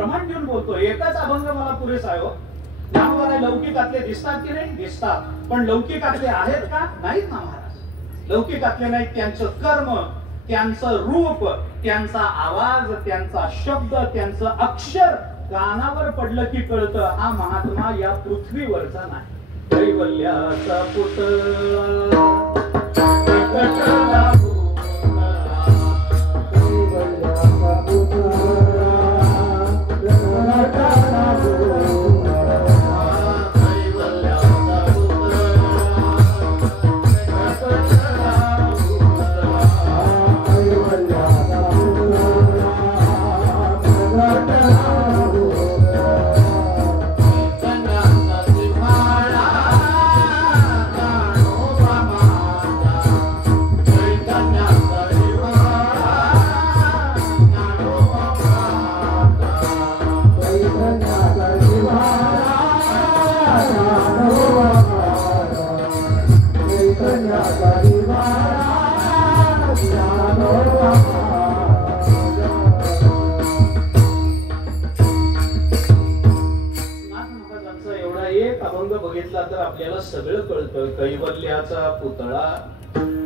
प्रमाण घेऊन बोलतो. एकच अभंग मला पुरेसा आहे हो. ज्ञानोबा लौकिकातले दिसतात की नाही? दिसतात. पण लौकिकातले आहेत का? नाहीत ना महाराज. लौकिकातले नाहीत. त्यांचं कर्म, त्यांचं रूप, त्यांचा आवाज, त्यांचा शब्द, त्यांचं अक्षर कानावर पडलं की कळतं हा महात्मा या पृथ्वीवरचा नाही. कैवल्याचा पुतळा आपल्याला सगळं कळतं. कैवल्याचा पुतळा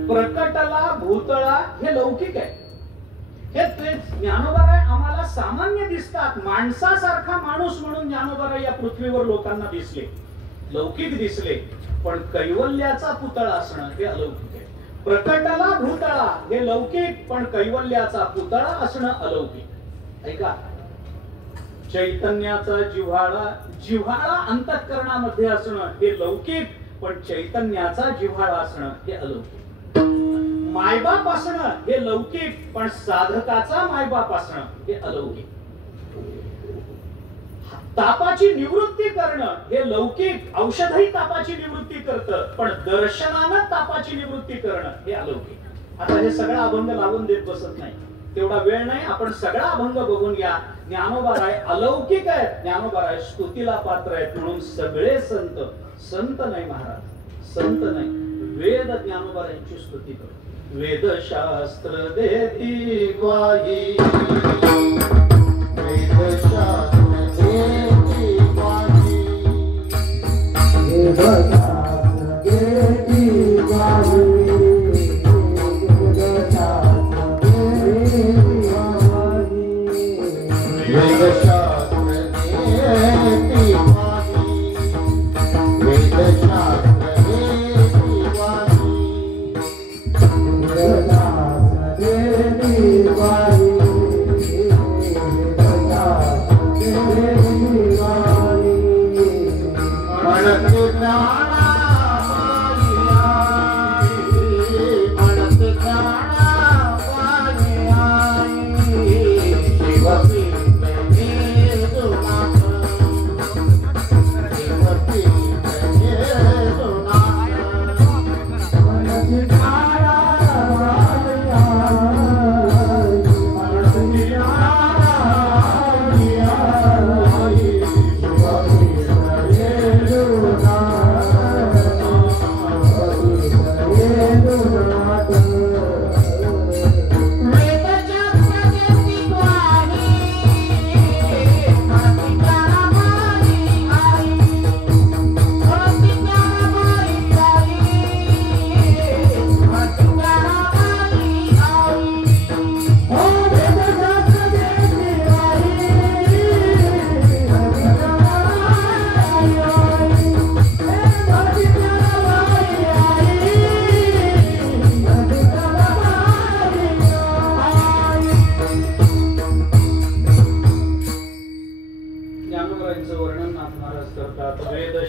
प्रकटला भूतळा हे लौकिक आहे. हे ज्ञानोबा आम्हाला सामान्य दिसतात. माणसासारखा माणूस म्हणून ज्ञानोबा या पृथ्वीवर लोकांना दिसले, लौकिक दिसले. पण कैवल्याचा पुतळा असणं हे अलौकिक आहे. प्रकटला भूतळा हे लौकिक, पण कैवल्याचा पुतळा असणं अलौकिक. ऐका, चैतन्याचा जिव्हाळा अंतःकरणामध्ये असणं हे लौकिक, पण चैतन्याचा जिव्हाळा असणं हे अलौकिक. मायबाप असणं हे लौकिक, पण साधकाचा मायबाप असणं हे अलौकिक. तापाची निवृत्ती करणं हे लौकिक, औषधही तापाची निवृत्ती करतं, पण दर्शनानं तापाची निवृत्ती करणं हे अलौकिक. आता हे सगळं अभंग लावून देत बसत नाही, तेवढा वेळ नाही. आपण सगळा अभंग बघून या. ज्ञानोबा राय अलौकिक आहेत, ज्ञानोबा राय स्तुतीला पात्र आहेत. म्हणून सगळे संत, संत नाही महाराज, संत नाही, वेद ज्ञानोबा यांची स्तुती करतो. वेदशास्त्र देती ग्वाही, वेदशास्त्र देती ग्वाही, वेदशास्त्र देती ग्वाही.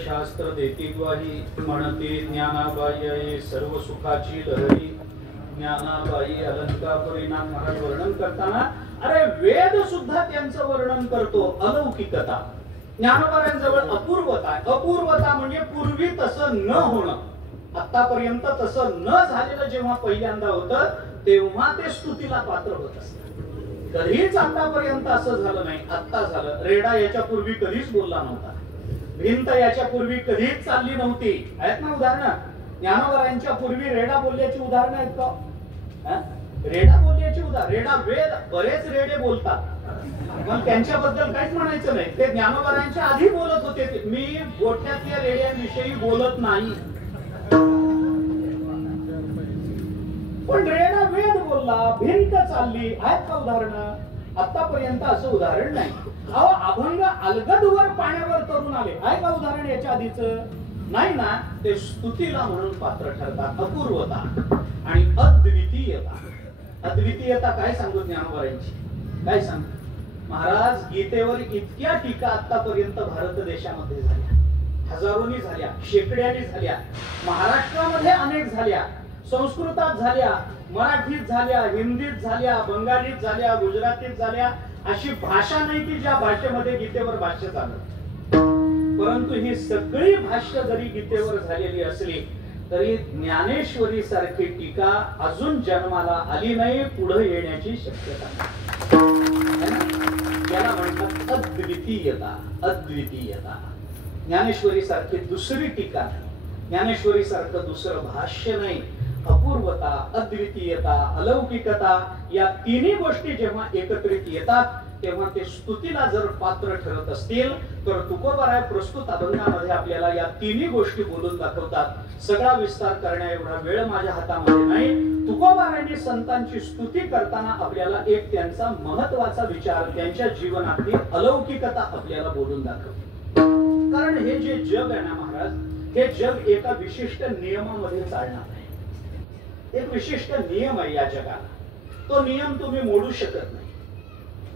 वेदशास्त्र देती ग्वाही, म्हणते ज्ञानाबाई सर्व सुखाची लहरी. ज्ञानाबाई अलंकापुरी नाम महाराज वर्णन करताना अरे वेद सुद्धा त्यांचं वर्णन करतो. अलौकिकता ज्ञानोबांजवळ अपूर्वता आहे. अपूर्वता म्हणजे पूर्वी तसं न होणं, आतापर्यंत तसं न झालेलं जेव्हा पहिल्यांदा होतं तेव्हा ते स्तुतीला पात्र होत असतं. कधीच आतापर्यंत असं झालं नाही, आत्ता झालं. रेडा याच्या पूर्वी कधीच बोलला नव्हता, भिंत याच्या पूर्वी कधीच चालली नव्हती. आहेत ना उदाहरणं? ज्ञानोबरांच्या पूर्वी रेडा बोलल्याची उदाहरणं आहेत का? रेडा बोलल्याची उदाहरण, रेडा वेद बरेच रेडे बोलतात, मग त्यांच्याबद्दल काहीच म्हणायचं नाही. ते ज्ञानोबारांच्या आधी बोलत होते. मी गोठ्यातल्या रेड्यांविषयी बोलत नाही. पण रेडा वेद बोलला, भिंत चालली. आहेत का उदाहरण? आतापर्यंत असं उदाहरण नाही. अहो अभंग अलगदवर पाण्यावर तरुण आले. आहे का उदाहरण याच्या आधीच? नाही ना. ते स्तुतीला म्हणून पात्र ठरतात. अपूर्वता आणि अद्वितीयता. अद्वितीयता काय सांगू ज्ञानोबारांची? काय सांगू महाराज? गीतेवर इतक्या टीका आतापर्यंत भारत देशामध्ये झाल्या, हजारोनी झाल्या, शेकड्यानी झाल्या. महाराष्ट्रामध्ये अनेक झाल्या, संस्कृतात झाल्या, मराठीत झाल्या, हिंदीत झाल्या, बंगालीत झाल्या, गुजरातीत झाल्या. अशी भाषा नाही की ज्या भाषेमध्ये गीतेवर भाष्य झालं. परंतु ही सगळी भाष्य जरी गीतेवर झालेली असली तरी ज्ञानेश्वरी सारखी टीका अजून जन्माला आली नाही, पुढे येण्याची शक्यता नाही. याला म्हणतात अद्वितीयता. अद्वितीयता. ज्ञानेश्वरी सारखी दुसरी टीका नाही, ज्ञानेश्वरी सारखं दुसरं भाष्य नाही. अपूर्वता, अद्वितीयता, अलौकिकता या तिन्ही गोष्टी जेव्हा एकत्रित येतात तेव्हा ते स्तुतीला जर पात्र ठरत असतील तर तुकोबाराय प्रस्तुत अभंगामध्ये आपल्याला या तिन्ही गोष्टी बोलून दाखवतात. सगळा विस्तार करण्या एवढा वेळ माझ्या हातामध्ये नाही. तुकोबारायांनी संतांची स्तुती करताना आपल्याला एक त्यांचा महत्वाचा विचार, त्यांच्या जीवनातली अलौकिकता आपल्याला बोलून दाखवते. कारण हे जे जग आहे ना महाराज, हे जग एका विशिष्ट नियमामध्ये चालणार आहे. एक विशिष्ट नियम आहे या जगाला. तो नियम तुम्ही मोडू शकत नाही.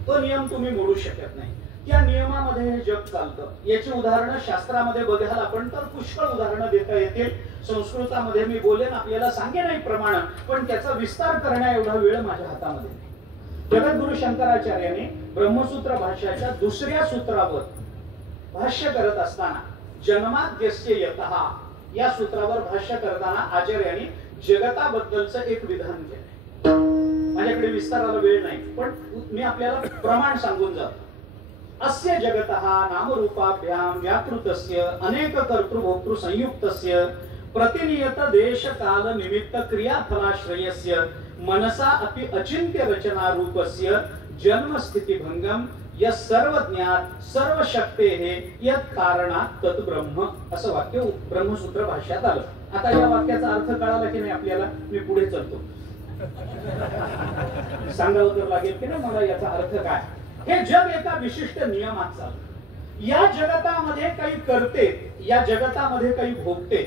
तो नियम तुम्ही मोडू शकत नाही. त्या नियमामध्ये हे जग चालतं. याची उदाहरणं शास्त्रामध्ये बघायला आपण तर पुष्कळ उदाहरणं देता येतील. संस्कृतामध्ये मी बोलेन, आपल्याला सांगेन एक प्रमाण, पण त्याचा विस्तार करण्या एवढा वेळ माझ्या हातामध्ये नाही. जगद्गुरु शंकराचार्याने ब्रह्मसूत्र भाष्याच्या दुसऱ्या सूत्रावर भाष्य करत असताना जन्माद्यस्य यतः या सूत्रावर भाष्य करताना आचार्यांनी जगताबद्दलचं एक विधान केलं. माझ्याकडे विस्ताराला वेळ नाही, पण मी आपल्याला प्रमाण सांगून जातो. अस्य जगतः नामरूपाभ्याम व्याकृतस्य अनेक कर्तृभोक्तृ संयुक्तस्य प्रतिनियत देश काल निमित्त क्रियाफलाश्रयस्य मनसा अपि अचिंत्य रचना रूपस्य जन्म स्थिती भंगम या सर्व ज्ञात सर्व शक्तेः यत् कारणात् तत् ब्रह्म असं वाक्य ब्रह्मसूत्र भाष्यात आलं. आता या वाक्याचा अर्थ कळाला की नाही आपल्याला? मी पुढे चलतो. सांगावं तर लागेल की नाही मला याचा अर्थ काय. हे जग एका विशिष्ट नियमात चालतं. या जगतामध्ये काही करते, या जगतामध्ये काही भोगते,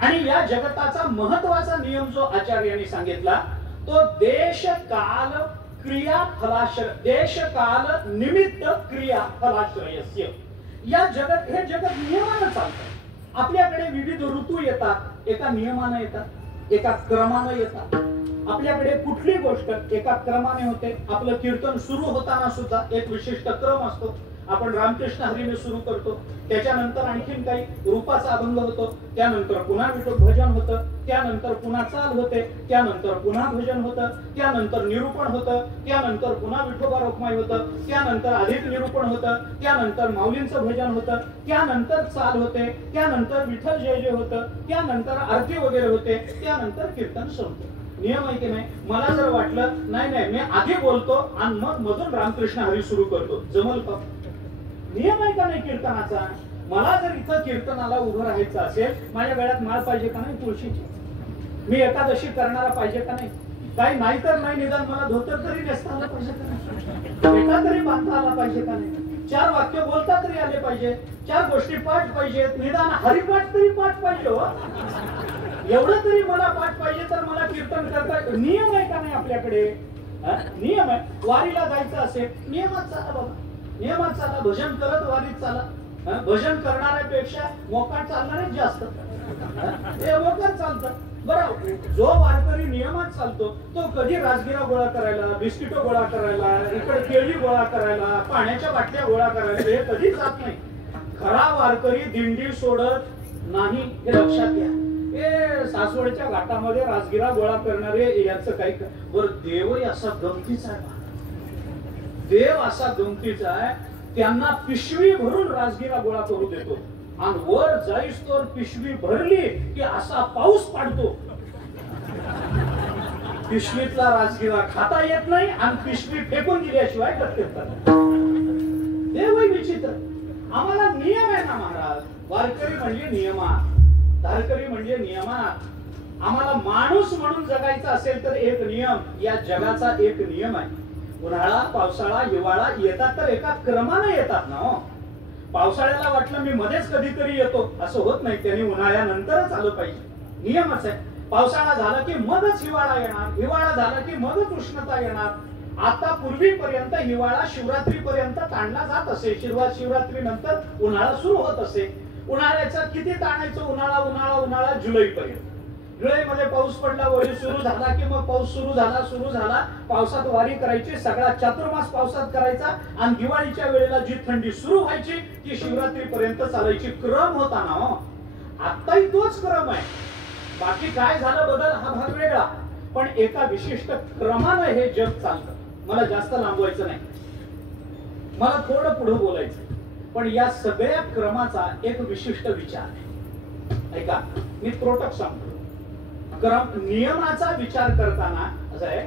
आणि या जगताचा महत्वाचा नियम जो आचार्यांनी सांगितला तो देश काल क्रिया फलाश्रय, देश काल निमित्त क्रिया फलाश्रयस्य. या जगत, हे जगत नियमानं चालतं. आपल्याकडे विविध ऋतू येतात, एका नियमानं येतात, एका क्रमानं येतात. आपल्याकडे कुठली गोष्ट एका क्रमाने होते. आपलं कीर्तन सुरू होताना सुद्धा एक विशिष्ट क्रम असतो. आपण रामकृष्ण हरीने सुरू करतो, त्याच्यानंतर आणखीन काही रूपाचा अभंग होतो, त्यानंतर पुन्हा भजन होतं, त्यानंतर पुन्हा चाल होते, त्यानंतर पुन्हा भजन होतं, त्यानंतर निरूपण होतं, त्यानंतर पुन्हा विठोबा रोखमाई होतं, त्यानंतर अधिक निरूपण होतं, त्यानंतर माऊलींचं भजन होतं, त्यानंतर चाल होते, त्यानंतर विठ्ठल जय जय होतं, त्यानंतर आरती वगैरे होते, त्यानंतर कीर्तन संपतं. नियम आहे की नाही? मला जर वाटलं नाही नाही मी आधी बोलतो आणि मग मधून रामकृष्ण हरी सुरू करतो, जमल का? नियम आहे का नाही कीर्तनाचा? मला जर इथं कीर्तनाला उभं राहायचं असेल, माझ्या गळ्यात माळ पाहिजे का नाही तुळशीची? मी एकादशी करणारा पाहिजे का नाही? काही नाही तर नाही, निदान मला धोतर तरी नेसता आलं पाहिजे का नाही? एका तरी बांधता आला पाहिजे का नाही? 4 वाक्य बोलता तरी आले पाहिजे, 4 गोष्टी पाठ पाहिजेत, निदान हरिपाठ तरी पाठ पाहिजे हो. एवढं तरी मला पाठ पाहिजे तर मला कीर्तन करता. नियम आहे का नाही आपल्याकडे? नियम आहे. वारीला जायचं असेल नियमात चाला बाबा, नियमात चाला. भजन करत वारीत चाला. भजन करणाऱ्यापेक्षा मोकाट चालणारेच जास्त. हे मोकाट चालतं. बरं, जो वारकरी नियमात चालतो तो कधी राजगिरा गोळा करायला, बिस्किटो गोळा करायला, इकडे केळी गोळा करायला, पाण्याच्या बाटल्या गोळा करायला हे कधी जात नाही. खरा वारकरी दिंडी सोडत नाही, हे लक्षात घ्या. हे सासवडच्या घाटामध्ये राजगिरा गोळा करणारे याचं काही. बरं, देवही असा गमतीचा आहे. देव असा गमतीचा आहे, त्यांना पिशवी भरून राजगिरा गोळा करू देतो आणि वर जाईस तर पिशवी भरली की असा पाऊस पाडतो. पिशवीतला राजगिरा खाता येत नाही आणि पिशवी फेकून दिल्याशिवाय गटकेत हे वय विचित्र. आम्हाला नियम आहे ना महाराज. वारकरी म्हणजे नियमात, धारकरी म्हणजे नियमात. आम्हाला माणूस म्हणून जगायचं असेल तर एक नियम, या जगाचा एक नियम आहे. उन्हाळा, पावसाळा, हिवाळा येतात तर एका क्रमाने येतात ना हो. पावसाळ्याला वाटलं मी मध्येच कधीतरी येतो असं होत नाही. त्यांनी उन्हाळ्यानंतरच आलं पाहिजे, नियमच आहे. पावसाळा झाला की मगच हिवाळा येणार, हिवाळा झाला की मगच उष्णता येणार. आता पूर्वीपर्यंत हिवाळा शिवरात्रीपर्यंत ताणला जात असे. शिवरात्री नंतर उन्हाळा सुरू होत असे. उन्हाळ्याचं किती ताणायचं? उन्हाळा उन्हाळा उन्हाळा जुलैपर्यंत. जुलैमध्ये पाऊस पडला, वरी सुरू झाला की मग पाऊस सुरू झाला. पावसात वारी करायची, सगळा चातुर्मास पावसात करायचा आणि दिवाळीच्या वेळेला जी थंडी सुरू व्हायची ती शिवरात्रीपर्यंत चालायची. क्रम होता ना हो. आताही तोच क्रम आहे. बाकी काय झालं बदल हा भाग वेगळा, पण एका विशिष्ट क्रमानं हे जग चालतं. मला जास्त लांबवायचं नाही, मला थोडं पुढे बोलायचं, पण या सगळ्या क्रमाचा एक विशिष्ट विचार आहे. ऐका, मी त्रोटक सांगतो. क्रम नियमाचा विचार करताना असं आहे.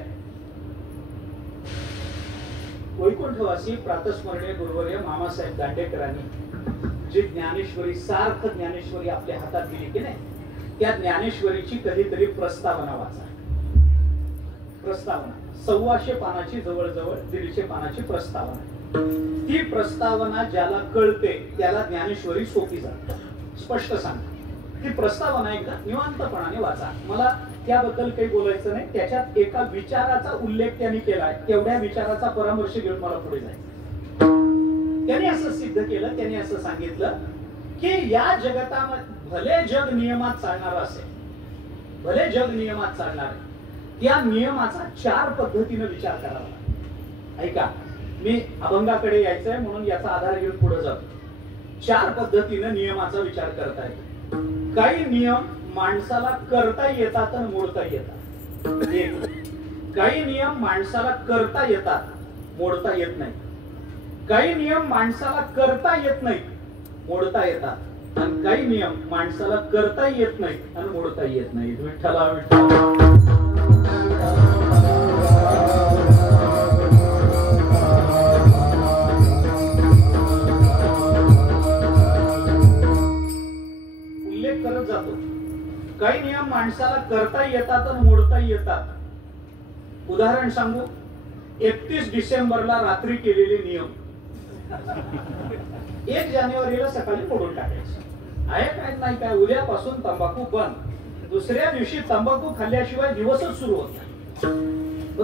वैकुंठवासी प्रातस्मरणीय गुरुवर्य मामासाहेब दांडेकरांनी जी ज्ञानेश्वरी, सार्थ ज्ञानेश्वरी आपल्या हातात दिली की नाही, त्या ज्ञानेश्वरीची कधीतरी प्रस्तावना वाचा. प्रस्तावना 125 पानाची, जवळजवळ 150 पानाची प्रस्तावना. ती प्रस्तावना ज्याला कळते त्याला ज्ञानेश्वरी सोपी जाते. स्पष्ट सांगते. ती प्रस्तावना एकदा निवांतपणाने वाचा. मला त्याबद्दल काही बोलायचं नाही. त्याच्यात एका विचाराचा उल्लेख त्यांनी केलाय. तेवढ्या विचाराचा परामर्श घेऊन मला पुढे जायचं. त्यांनी असं सिद्ध केलं, त्यांनी असं सांगितलं की या जगतामध्ये भले जग नियमात चालणार असेल, भले जग नियमात चालणार आहे, त्या नियमाचा 4 पद्धतीने विचार करावा लागतो. ऐका, मी अभंगाकडे यायचंय म्हणून याचा आधार घेऊन पुढे जातो. 4 पद्धतीने नियमाचा विचार करता येतो. काही नियम माणसाला करता येतात आणि मोडता येतात. काही नियम माणसाला करता येतात, मोडता येत नाही. काही नियम माणसाला करता येत नाही, मोडता येतात. आणि काही नियम माणसाला करता येत नाही आणि मोडता येत नाही. विठ्ठला विठ्ठला. उल्लेख करत जातो. काही नियम माणसाला करता येतात आणि मोडता येतात. उदाहरण सांगू. 31 डिसेंबरला रात्री केलेले नियम 1 जानेवारीला सकाळी मोडून टाकायचे आहे. काय नाही काय, उद्यापासून तंबाखू बंद. दुसऱ्या दिवशी तंबाखू खाल्ल्याशिवाय दिवसच सुरू होत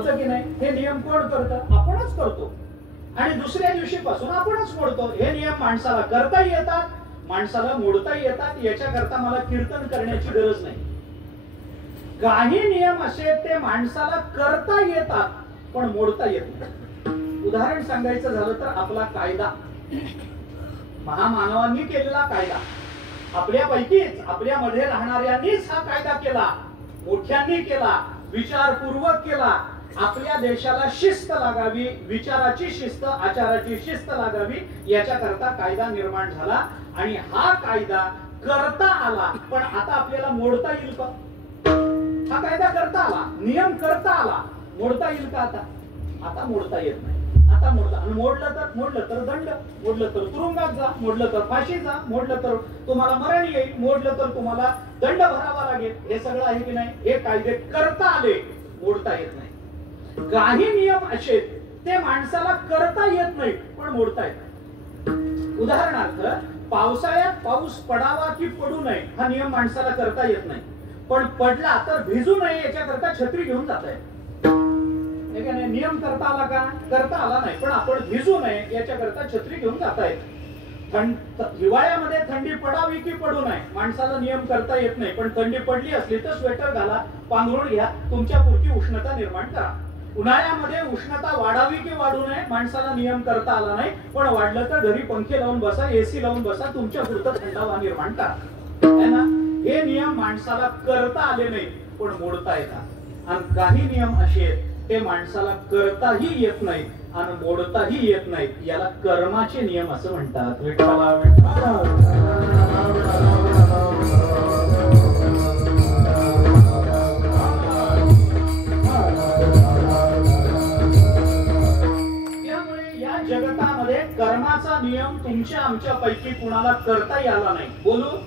की नाही. हे नियम कोण करतं? आपणच करतो. आणि दुसऱ्या दिवशीपासून आपणच मोडतो. हे नियम माणसाला करता येतात, माणसाला मोडता येतात. याच्याकरता मला कीर्तन करण्याची गरज नाही. काही नियम असे ते माणसाला करता येतात पण मोडता येत नाही. उदाहरण सांगायचं झालं तर आपला कायदा, महामानवांनी केलेला कायदा, आपल्यापैकीच आपल्यामध्ये राहणाऱ्यांनीच हा कायदा केला, मोठ्यांनी केला, विचारपूर्वक केला. आपल्या देशाला शिस्त लागावी, विचाराची शिस्त, आचाराची शिस्त लागावी, याच्याकरता कायदा निर्माण झाला. आणि हा कायदा करता आला, पण आता आपल्याला मोडता येईल का? हा कायदा करता आला, नियम करता आला, मोडता येईल का? आता मोडता येत नाही. आता मोडलं तर दंड, मोडलं तर तुरुंगात जा, मोडलं तर फाशी जा, मोडलं तर तुम्हाला मरण येईल, मोडलं तर तुम्हाला दंड भरावा लागेल. हे सगळं आहे की नाही? हे कायदे करता आले, मोडता येत नाही. काही नियम असे ते माणसाला करता येत नाही पण मोडता येत. उदाहरणार्थ, पावसाळ्यात पाऊस पडावा की पडू नये हा नियम माणसाला करता येत नाही, पण पडला तर भिजू नये याच्याकरता छत्री घेऊन जात आहे. नियम करता आला का? करता आला नाही, पण आपण भिजू नये याच्याकरता छत्री घेऊन जात आहे. हिवाळ्यामध्ये थंडी पडावी की पडू नये माणसाला नियम करता येत नाही, पण थंडी पडली असली तर स्वेटर घाला, पांघरूण घ्या, तुमच्या पुरती उष्णता निर्माण करा. उन्हाळ्यामध्ये उष्णता वाढावी की वाढू नये माणसाला नियम करता आला नाही, पण वाढलं तर घरी पंखे लावून बसा, एसी लावून बसा, तुमच्या पुरतं थंडावा निर्माण करा. है ना? हे नियम माणसाला करता आले नाही पण मोडता येतात. आणि काही नियम असे आहेत ते माणसाला करताही येत नाही आणि मोडताही येत नाही. याला कर्माचे नियम असं म्हणतात. विठ्ठला विठ्ठला. नियम तुमच्या आमच्या पैकी कुणाला करताही आला नाही. बोलू,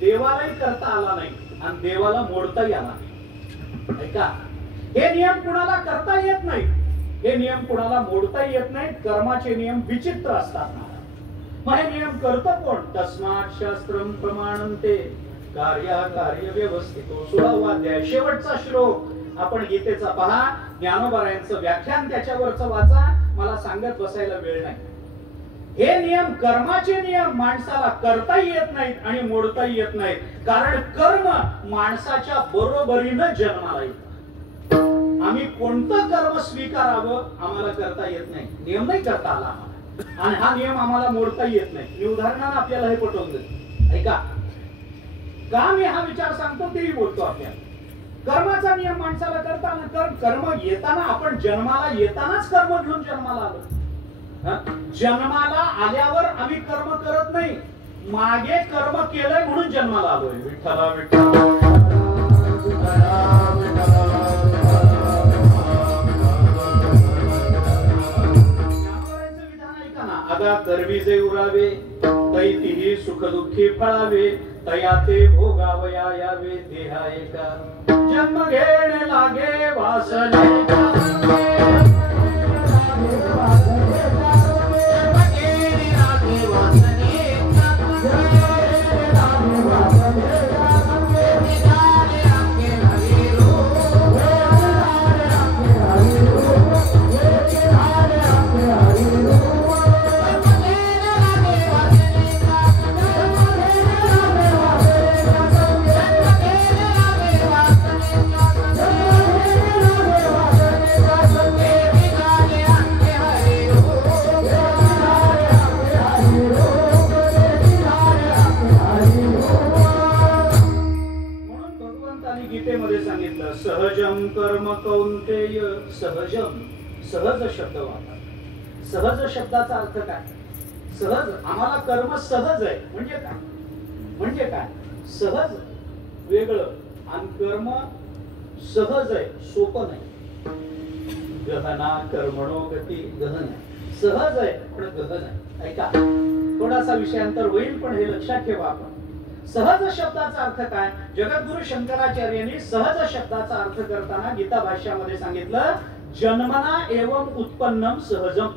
देवालाही करता आला नाही आणि देवाला मोडताही आला नाही. ऐका, हे नियम कुणाला करता येत नाही, हे नियम कुणाला मोडता येत नाही. कर्माचे नियम विचित्र असतात. मग हे नियम करतं कोण? तस्मात् शास्त्रम प्रमाणन्ते कार्य व्यवस्थितो. 16वा अध्याय शेवटचा श्लोक आपण गीतेचा पहा. ज्ञानोबरायांचं व्याख्यान त्याच्यावरचं वाचा. मला सांगत बसायला वेळ नाही. हे नियम, कर्माचे नियम माणसाला करता येत नाहीत आणि मोडता येत नाहीत. कारण कर्म माणसाच्या बरोबरीनं जन्माला येतं. आम्ही कोणतं कर्म स्वीकारावं आम्हाला करता येत नाही. नियम नाही करता आला आम्हाला, आणि हा नियम आम्हाला मोडता येत नाही. मी उदाहरणानं आपल्याला हे पटवून देतो. ऐका, का मी हा विचार सांगतो तेही बोलतो आपल्याला. कर्माचा नियम माणसाला करताना, कर्म येताना, आपण जन्माला येतानाच कर्म घेऊन जन्माला आलो. जन्माला आल्यावर आम्ही कर्म करत नाही, मागे कर्म केलंय म्हणून जन्माला आलोय. विठ्ठला विठ्ठला विधान ऐका ना. अगा करवी जे उरावे तै तिही सुख दुःखी फळावे, तया ते भोगावया यावे देहा एका. जन्म घेणे लागे वासने सहजम कर्म कौंतेय. सहजम, सहज शब्द वापरा. सहज शब्दाचा अर्थ काय? सहज, आम्हाला कर्म सहज आहे म्हणजे काय? म्हणजे काय? सहज वेगळं आणि कर्म सहज आहे, सोपं नाही. गहना कर्मणो गती, गहन आहे. सहज आहे पण गहन आहे. ऐका, थोडासा विषयांतर होईल पण हे लक्षात ठेवा. आपण सहज शब्दाचा अर्थ काय? जगद्गुरु शंकराचार्यांनी सहज शब्दाचा अर्थ करताना गीता भाष्यामध्ये सांगितलं, जन्मना एवं उत्पन्नम सहजम.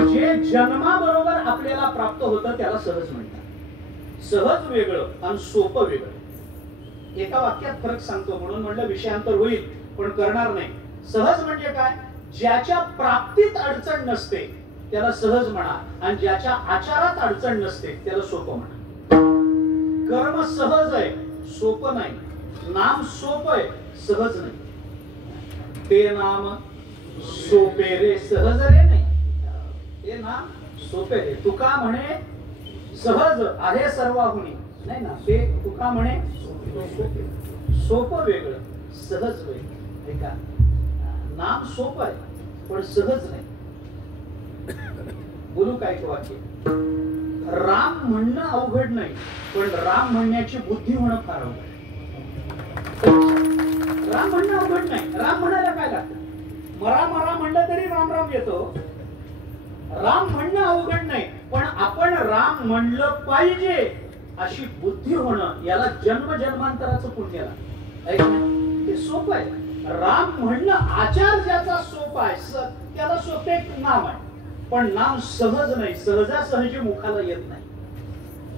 जे जन्माबरोबर आपल्याला प्राप्त होतं त्याला सहज म्हणतात. सहज वेगळं आणि सोपं वेगळं. एका वाक्यात फरक सांगतो म्हणून म्हणलं विषयांतर होईल पण करणार नाही. सहज म्हणजे काय? ज्याच्या प्राप्तीत अडचण नसते त्याला सहज म्हणा, आणि ज्याच्या आचारात अडचण नसते त्याला सोपं म्हणा. कर्म सहज आहे, सोपं नाही. नाम सोपं आहे, सहज नाही. ते नाम सोपे रे, सहज रे नाही. ते नाम सोपे रे. तुका म्हणे सहज आहे सर्वाहुनी, नाही ना. ते तुका म्हणे सोपं वेगळं, सहज वेगळं. ऐका, नाम सोपं आहे पण सहज नाही. बोलू काय वाक्य? राम म्हणणं अवघड नाही पण राम म्हणण्याची बुद्धी होणं फार अवघड. राम म्हणणं अवघड नाही. राम म्हणायला काय लागतं? मरा मरा म्हणलं तरी राम राम येतो. राम म्हणणं अवघड नाही पण आपण राम म्हणलं पाहिजे अशी बुद्धी होणं, याला जन्म जन्मांतराचं पुण्य लागतं. ते सोपं आहे. राम म्हणणं, आचार ज्याचा सोपा आहे त्याला सोपे नाम आहे. पण नाम सहज नाही, सहजासहजी मुखाला येत नाही.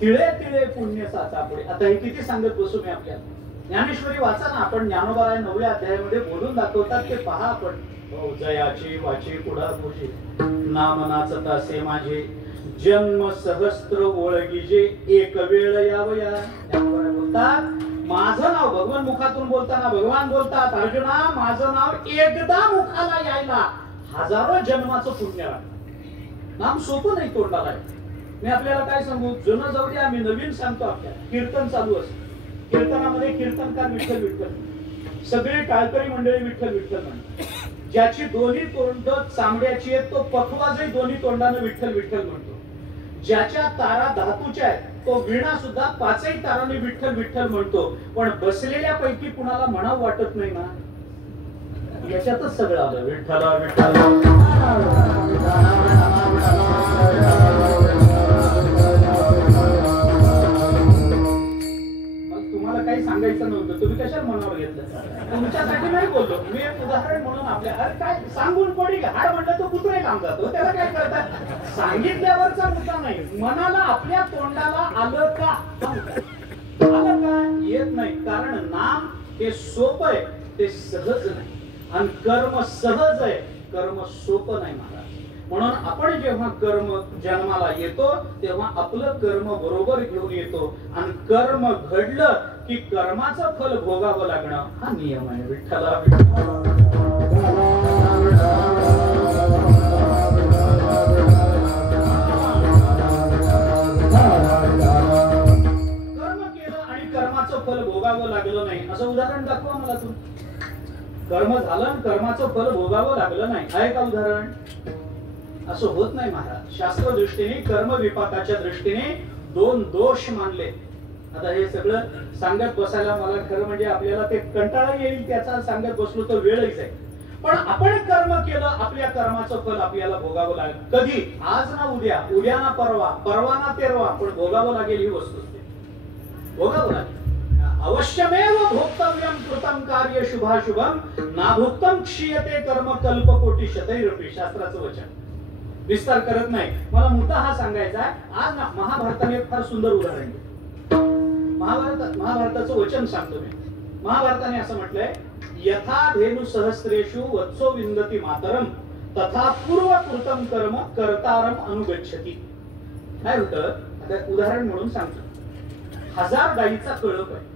तिळे तिळे पुण्य साचा पुढे. आता हे किती सांगत बसू मी आपल्याला. ज्ञानेश्वरी वाचा ना आपण. ज्ञानोबा 9व्या अध्यायामध्ये बोलून दाखवतात ते पहा आपण. जयाची वाची पुढा तुझी, नाम नाचतासे माझे, जन्म सहस्त्र ओळखीजे एक वेळ यावया. बोलतात माझं नाव, भगवान मुखातून बोलताना भगवान बोलतात, अर्जुना माझं नाव एकदा मुखाला यायला हजारो जन्माचं पुण्य लागतं. नाम सोपं नाही तोंडाला. मी आपल्याला काय सांगू, जुनं जाऊ द्या, मी नवीन सांगतो. आपल्याला कीर्तन चालू असतं. कीर्तनामध्ये कीर्तनकार विठ्ठल विठ्ठल, सगळे टाळकरी मंडळी विठ्ठल विठ्ठल म्हणतात. ज्याची दोन्ही तोंड चांबड्याची आहेत तो पखवाजही दोन्ही तोंडाने विठ्ठल विठ्ठल म्हणतो. ज्याच्या तारा धातूच्या आहेत तो वीणा सुद्धा पाचही तारांनी विठ्ठल विठ्ठल म्हणतो. पण बसलेल्या पैकी कुणाला म्हणावं वाटत नाही ना. याच्यातच सगळं आलं. विठ्ठला विठ्ठला उदाहरण म्हणून आपल्या अरे काय सांगून कोणी हाड म्हणलं तो कुत्रे काम जातो, त्याला काय करतात? सांगितल्यावरचा मुद्दा नाही, मनाला आपल्या तोंडाला आलं का, आलं का येत नाही. कारण नाम हे सोपं आहे, ते सहज नाही, आणि कर्म सहज आहे, कर्म सोपं नाही महाराज. म्हणून आपण जेव्हा कर्म जन्माला येतो तेव्हा आपलं कर्म बरोबर घेऊन येतो, आणि कर्म घडलं की कर्माचं फल भोगावं लागणं हा नियम आहे. विठ्ठला कर्म केलं आणि कर्माचं फल भोगावं लागलं नाही असं उदाहरण दाखवा मला तुम्ही. कर्म झालं आणि कर्माचं फल भोगावं लागलं नाही, आहे का उदाहरण? असं होत नाही महाराज. शास्त्र दृष्टीने कर्म विपाकाच्या दृष्टीने दोन दोष मानले. आता हे सगळं सांगत बसायला मला खरं म्हणजे आपल्याला ते कंटाळा येईल त्याचा, सांगत बसलो तर वेळच आहे. पण आपण कर्म केलं, आपल्या कर्माचं फल आपल्याला भोगावं लागेल. कधी? आज ना उद्या, उद्या ना परवा, परवा ना तेरवा, पण भोगावं लागेल ही वस्तुस्थिती. भोगावं लागेल. अवश्यमेव भोक्तव्यम कृतं कार्य शुभाशुभम नाभुक्तं क्षीयते कर्म कल्पकोटी शतैरपि. शास्त्राचं वचन विस्तार करत नाही, मला मुद्दा हा सांगायचा आहे. आज महाभारताने एक फार सुंदर उदाहरण दिलं. महाभारताचं वचन सांगतो मी. महाभारताने असं म्हटलंय, यथा धेनु सहस्रेषु वत्सो विंदती मातरम तथा पूर्व कृतं कर्म कर्तारम अनुगच्छति. काय होतं? आता उदाहरण म्हणून सांगतो. 1000 गायीचा कळप आहे.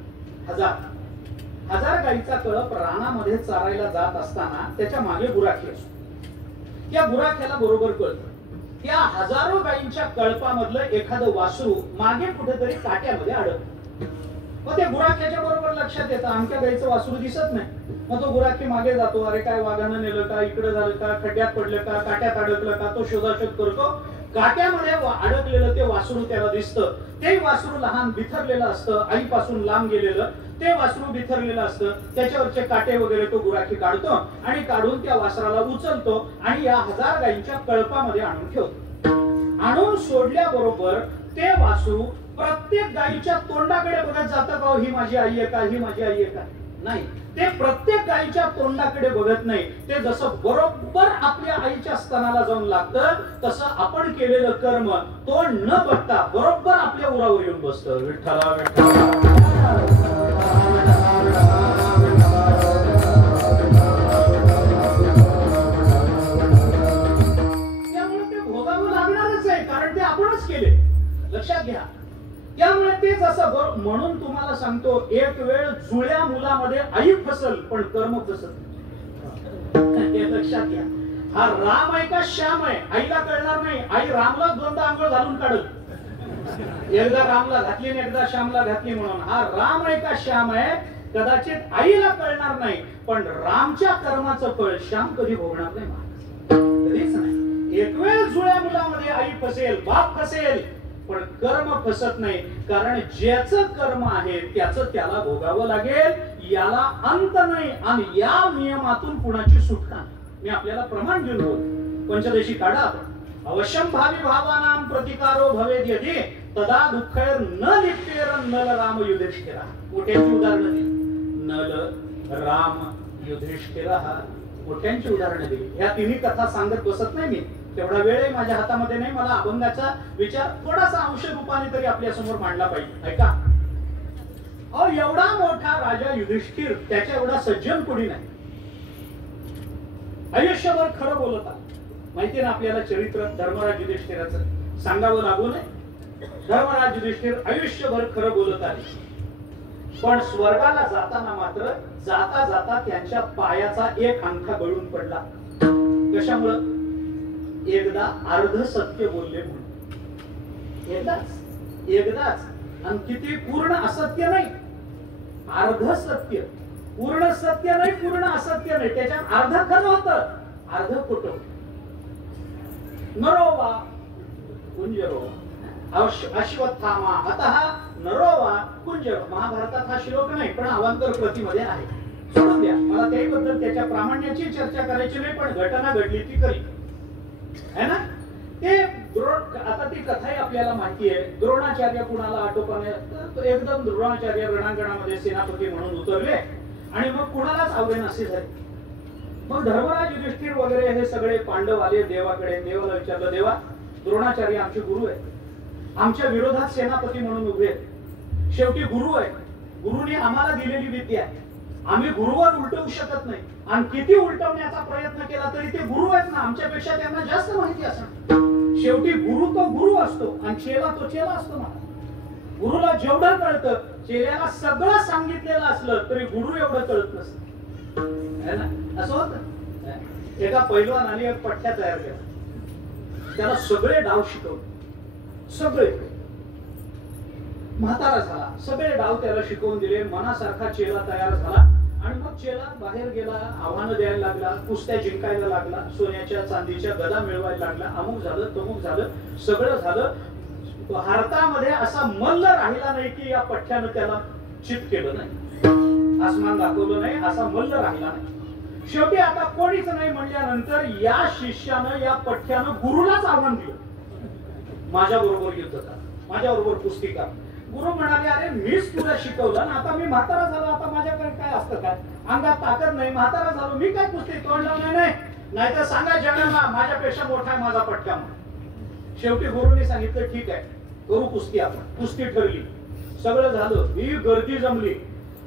हजार गायीचा कळप रानामध्ये चारायला जात असताना त्याच्या मागे गुराखी असतो. त्या गुराख्याला बरोबर कळतं त्या हजारो गायींच्या कळपामधलं एखादं वासरू मागे कुठेतरी काट्यामध्ये अडकतं. मग त्या गुराख्याच्या बरोबर लक्षात येतं आमच्या गायीचं वासरू दिसत नाही. मग तो गुराखी मागे जातो, अरे काय वाघानं नेलं का, इकडे झालं का, खड्ड्यात पडलं का, काट्यात अडकलं का, तो शोधाशोध करतो. काट्यामध्ये अडकलेलं ते वासरू त्याला दिसतं. ते वासरू लहान बिथरलेलं असतं, आईपासून लांब गेलेलं ते वासरू बिथरलेलं असतं. त्याच्यावरचे काटे वगैरे तो गुराखी काढतो आणि काढून त्या वासराला उचलतो आणि या 1000 गायींच्या कळपामध्ये आणून ठेवतो. आणून सोडल्याबरोबर ते वासरू प्रत्येक गायीच्या तोंडाकडे बघत जातं का, ही माझी आई आहे का, ही माझी आई आहे का? नाही, ते प्रत्येक गायीच्या तोंडाकडे बघत नाही. ते जसं बरोबर आपल्या आईच्या स्तनाला जाऊन लागतं तसं आपण केलेलं कर्म तोंड न बघता बरोबर आपल्या उरावर येऊन बसतं. विठ्ठला विठ्ठला. त्यामुळे ते भोगावं लागणारच आहे, कारण ते आपणच केले. लक्षात घ्या. त्यामुळे ते जसं म्हणून तुम्हाला सांगतो, एक वेळ जुळ्या मुलामध्ये आई फसल पण कर्म फसत नाही. हे लक्षात घ्या. हा राम आहे का श्याम आहे आईला कळणार नाही. आई रामला दोनदा आंघोळ घालून काढत, एकदा रामला घातली आणि एकदा श्यामला घातली म्हणून. हा राम आहे का श्याम आहे कदाचित आईला कळणार नाही, पण रामच्या कर्माचं फळ श्याम कधी भोगणार नाही, कधीच नाही. एक वेळ जुळ्या मुलामध्ये आई फसेल, बाप फसेल, पण कर्म फसत नाही. कारण ज्याचं कर्म आहे त्याचं त्याला भोगावं लागेल, याला अंत नाही. आणि या नियमातून कुणाची सुटका नाही. मी आपल्याला प्रमाण देऊन बोलतो. पंचदशी काढा आपण. अवश्यम भावी भावानां प्रतिकारो भवेद यदि तदा दुःखैर न लिप्येर नल राम युधिष्ठिरा. मोठ्यांची उदाहरणं दिली. नल राम युधिष्ठिरा मोठ्यांची उदाहरणं दिली. या तिन्ही कथा सांगत बसत नाही मी, तेवढा वेळ माझ्या हातामध्ये नाही. मला अभंगाचा विचार थोडासा अंश रूपाने तरी आपल्या समोर मांडला पाहिजे. ऐका, अहो एवढा मोठा राजा युधिष्ठिर, त्याच्या एवढा सज्जन कोणी नाही. आयुष्यभर खरं बोलत आला. माहिती ना आपल्याला चरित्र धर्मराज युधिष्ठिराचं सांगावं लागू नये. धर्मराज युधिष्ठिर आयुष्यभर खरं बोलत आले, पण स्वर्गाला जाताना मात्र जाता जाता त्यांच्या पायाचा एक अंगठा गळून पडला. कशामुळं? एकदा अर्ध सत्य बोलले म्हणून. एकदाच आणि किती पूर्ण असत्य नाही, अर्ध सत्य. पूर्ण सत्य नाही, पूर्ण असत्य नाही, त्याच्यात अर्ध खरं होतं, अर्ध खोटं. नरो वा कुंजरो अश्वत्थामा अतः नरो वा कुंजरो. महाभारतात हा श्लोक नाही, पण अवांतर कृतीमध्ये आहे. सोडून द्या, मला त्याबद्दल त्याच्या प्रामाण्याची चर्चा करायची नाही, पण घटना घडली ती खरी है ना. ते आता ती कथाही आपल्याला माहिती आहे. द्रोणाचार्य कुणाला आटोपाने एकदम द्रोणाचार्य रणांगणामध्ये सेनापती म्हणून उतरले आणि मग कुणालाच आवडेनासे झाले. मग धर्मराज युधिष्ठिर वगैरे हे सगळे पांडव आले देवाकडे. देवाला विचारलं, देवा द्रोणाचार्य आमचे गुरु आहे, आमच्या विरोधात सेनापती म्हणून उभे आहेत, शेवटी गुरु आहे, गुरुने आम्हाला दिलेली विद्या आहे, आम्ही गुरुवर उलटवू शकत नाही, आणि किती उलटवण्याचा प्रयत्न केला तरी ते गुरु आहेत ना, आमच्यापेक्षा त्यांना जास्त माहिती असणार. शेवटी गुरु तो गुरु असतो आणि चेला तो चेला असतो ना. गुरुला जेवढं कळतं, चेल्याला सगळं सांगितलेलं असलं तरी गुरु एवढं कळत नसतं, है ना. असं होतं. एका पैलवानाने एक पठ्ठ्या तयार केला, त्याला सगळे डाव शिकवले, सगळे. म्हातारा झाला, सगळे डाव त्याला शिकवून दिले, मनासारखा चेला तयार झाला. आणि मग चेला बाहेर गेला, आव्हानं द्यायला लागला, कुस्त्या जिंकायला लागला, सोन्याच्या चांदीच्या गदा मिळवायला लागला, अमुक झालं तमुक झालं, सगळं झालं. भारतामध्ये असा मल्ल राहिला नाही की या पठ्ठ्यानं त्याला चित केलं नाही, आसमान दाखवलं नाही, असा मल्ल राहिला नाही. शेवटी आता कोणीच नाही म्हणल्यानंतर या शिष्यानं, या पठ्ठ्यानं गुरुलाच आव्हान दिलं, माझ्या बरोबर युद्ध कर, माझ्या बरोबर कुस्ती कर. गुरु म्हणाले, अरे मीच तुला शिकवलं ना, आता मी म्हातारा झालो, आता माझ्याकडे काय असतं काय, अंगात ताकद नाही, म्हातारा झालो, मी काय कुस्ती तोंड लावणार नाही, नाहीतर सांगा जगाला माझ्यापेक्षा मोठा आहे माझा पठ्ठा. शेवटी गुरुने सांगितलं, ठीक आहे करू कुस्ती. आपण कुस्ती ठरली, सगळं झालं, ही गर्दी जमली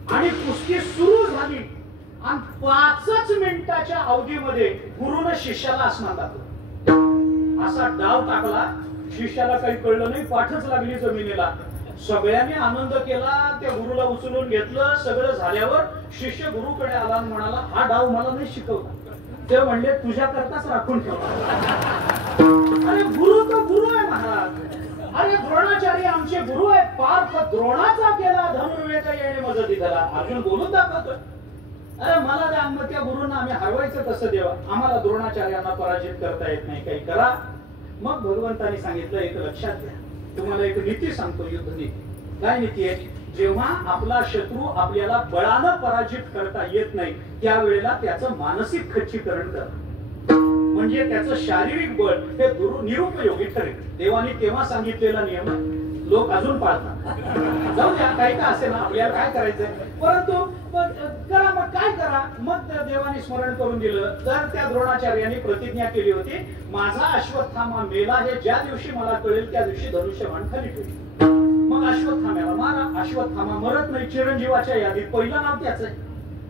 आणि कुस्ती सुरू झाली. आणि 5 मिनिटाच्या अवधीमध्ये गुरुने शिष्याला आसमान दाखवलं, असा डाव टाकला, शिष्याला काही कळलं नाही, पाठच लागली जमिनीला. सगळ्यांनी आनंद केला, त्या गुरुला उचलून घेतलं. सगळं झाल्यावर शिष्य गुरुकडे आला आणि म्हणाला, हा डाव मला नाही शिकवला. ते म्हणले, तुझ्या करताच राखून ठेवला. अरे गुरु तो गुरु आहे महाराज. अरे द्रोणाचार्य आमचे गुरु आहे. पार्थ द्रोणाचा केला धनुर्वेद येणे मदती झाला. अर्जुन बोलून दाखवतोय, अरे मला द्या, मग त्या गुरुंना आम्ही हरवायचं कसं देवा, आम्हाला द्रोणाचार्यांना पराजित करता येत नाही, काही करा. मग भगवंतांनी सांगितलं, एक लक्षात घ्या, तुम्हाला एक नीती सांगतो, युद्ध नीती. काय नीती आहे? जेव्हा आपला शत्रू आपल्याला बळानं पराजित करता येत नाही, त्यावेळेला त्याचं मानसिक खच्चीकरण करा, म्हणजे त्याचं शारीरिक बळ हे निरुपयोगी ठरेल. देवाने तेव्हा सांगितलेला नियम लोक अजून पाळतात. जाऊ द्या, काही का असे ना, आपल्याला काय करायचंय, परंतु करा. मग काय करा? मग देवाने स्मरण करून दिलं, तर त्या द्रोणाचार्यांनी प्रतिज्ञा केली होती, माझा अश्वत्थामा मेला हे ज्या दिवशी मला कळेल त्या दिवशी धनुष्यबाण खाली ठेवली. मग अश्वत्थाम्याला मारा. अश्वत्थामा मरत नाही, चिरंजीवाच्या यादीत पहिलं नाव त्याच आहे.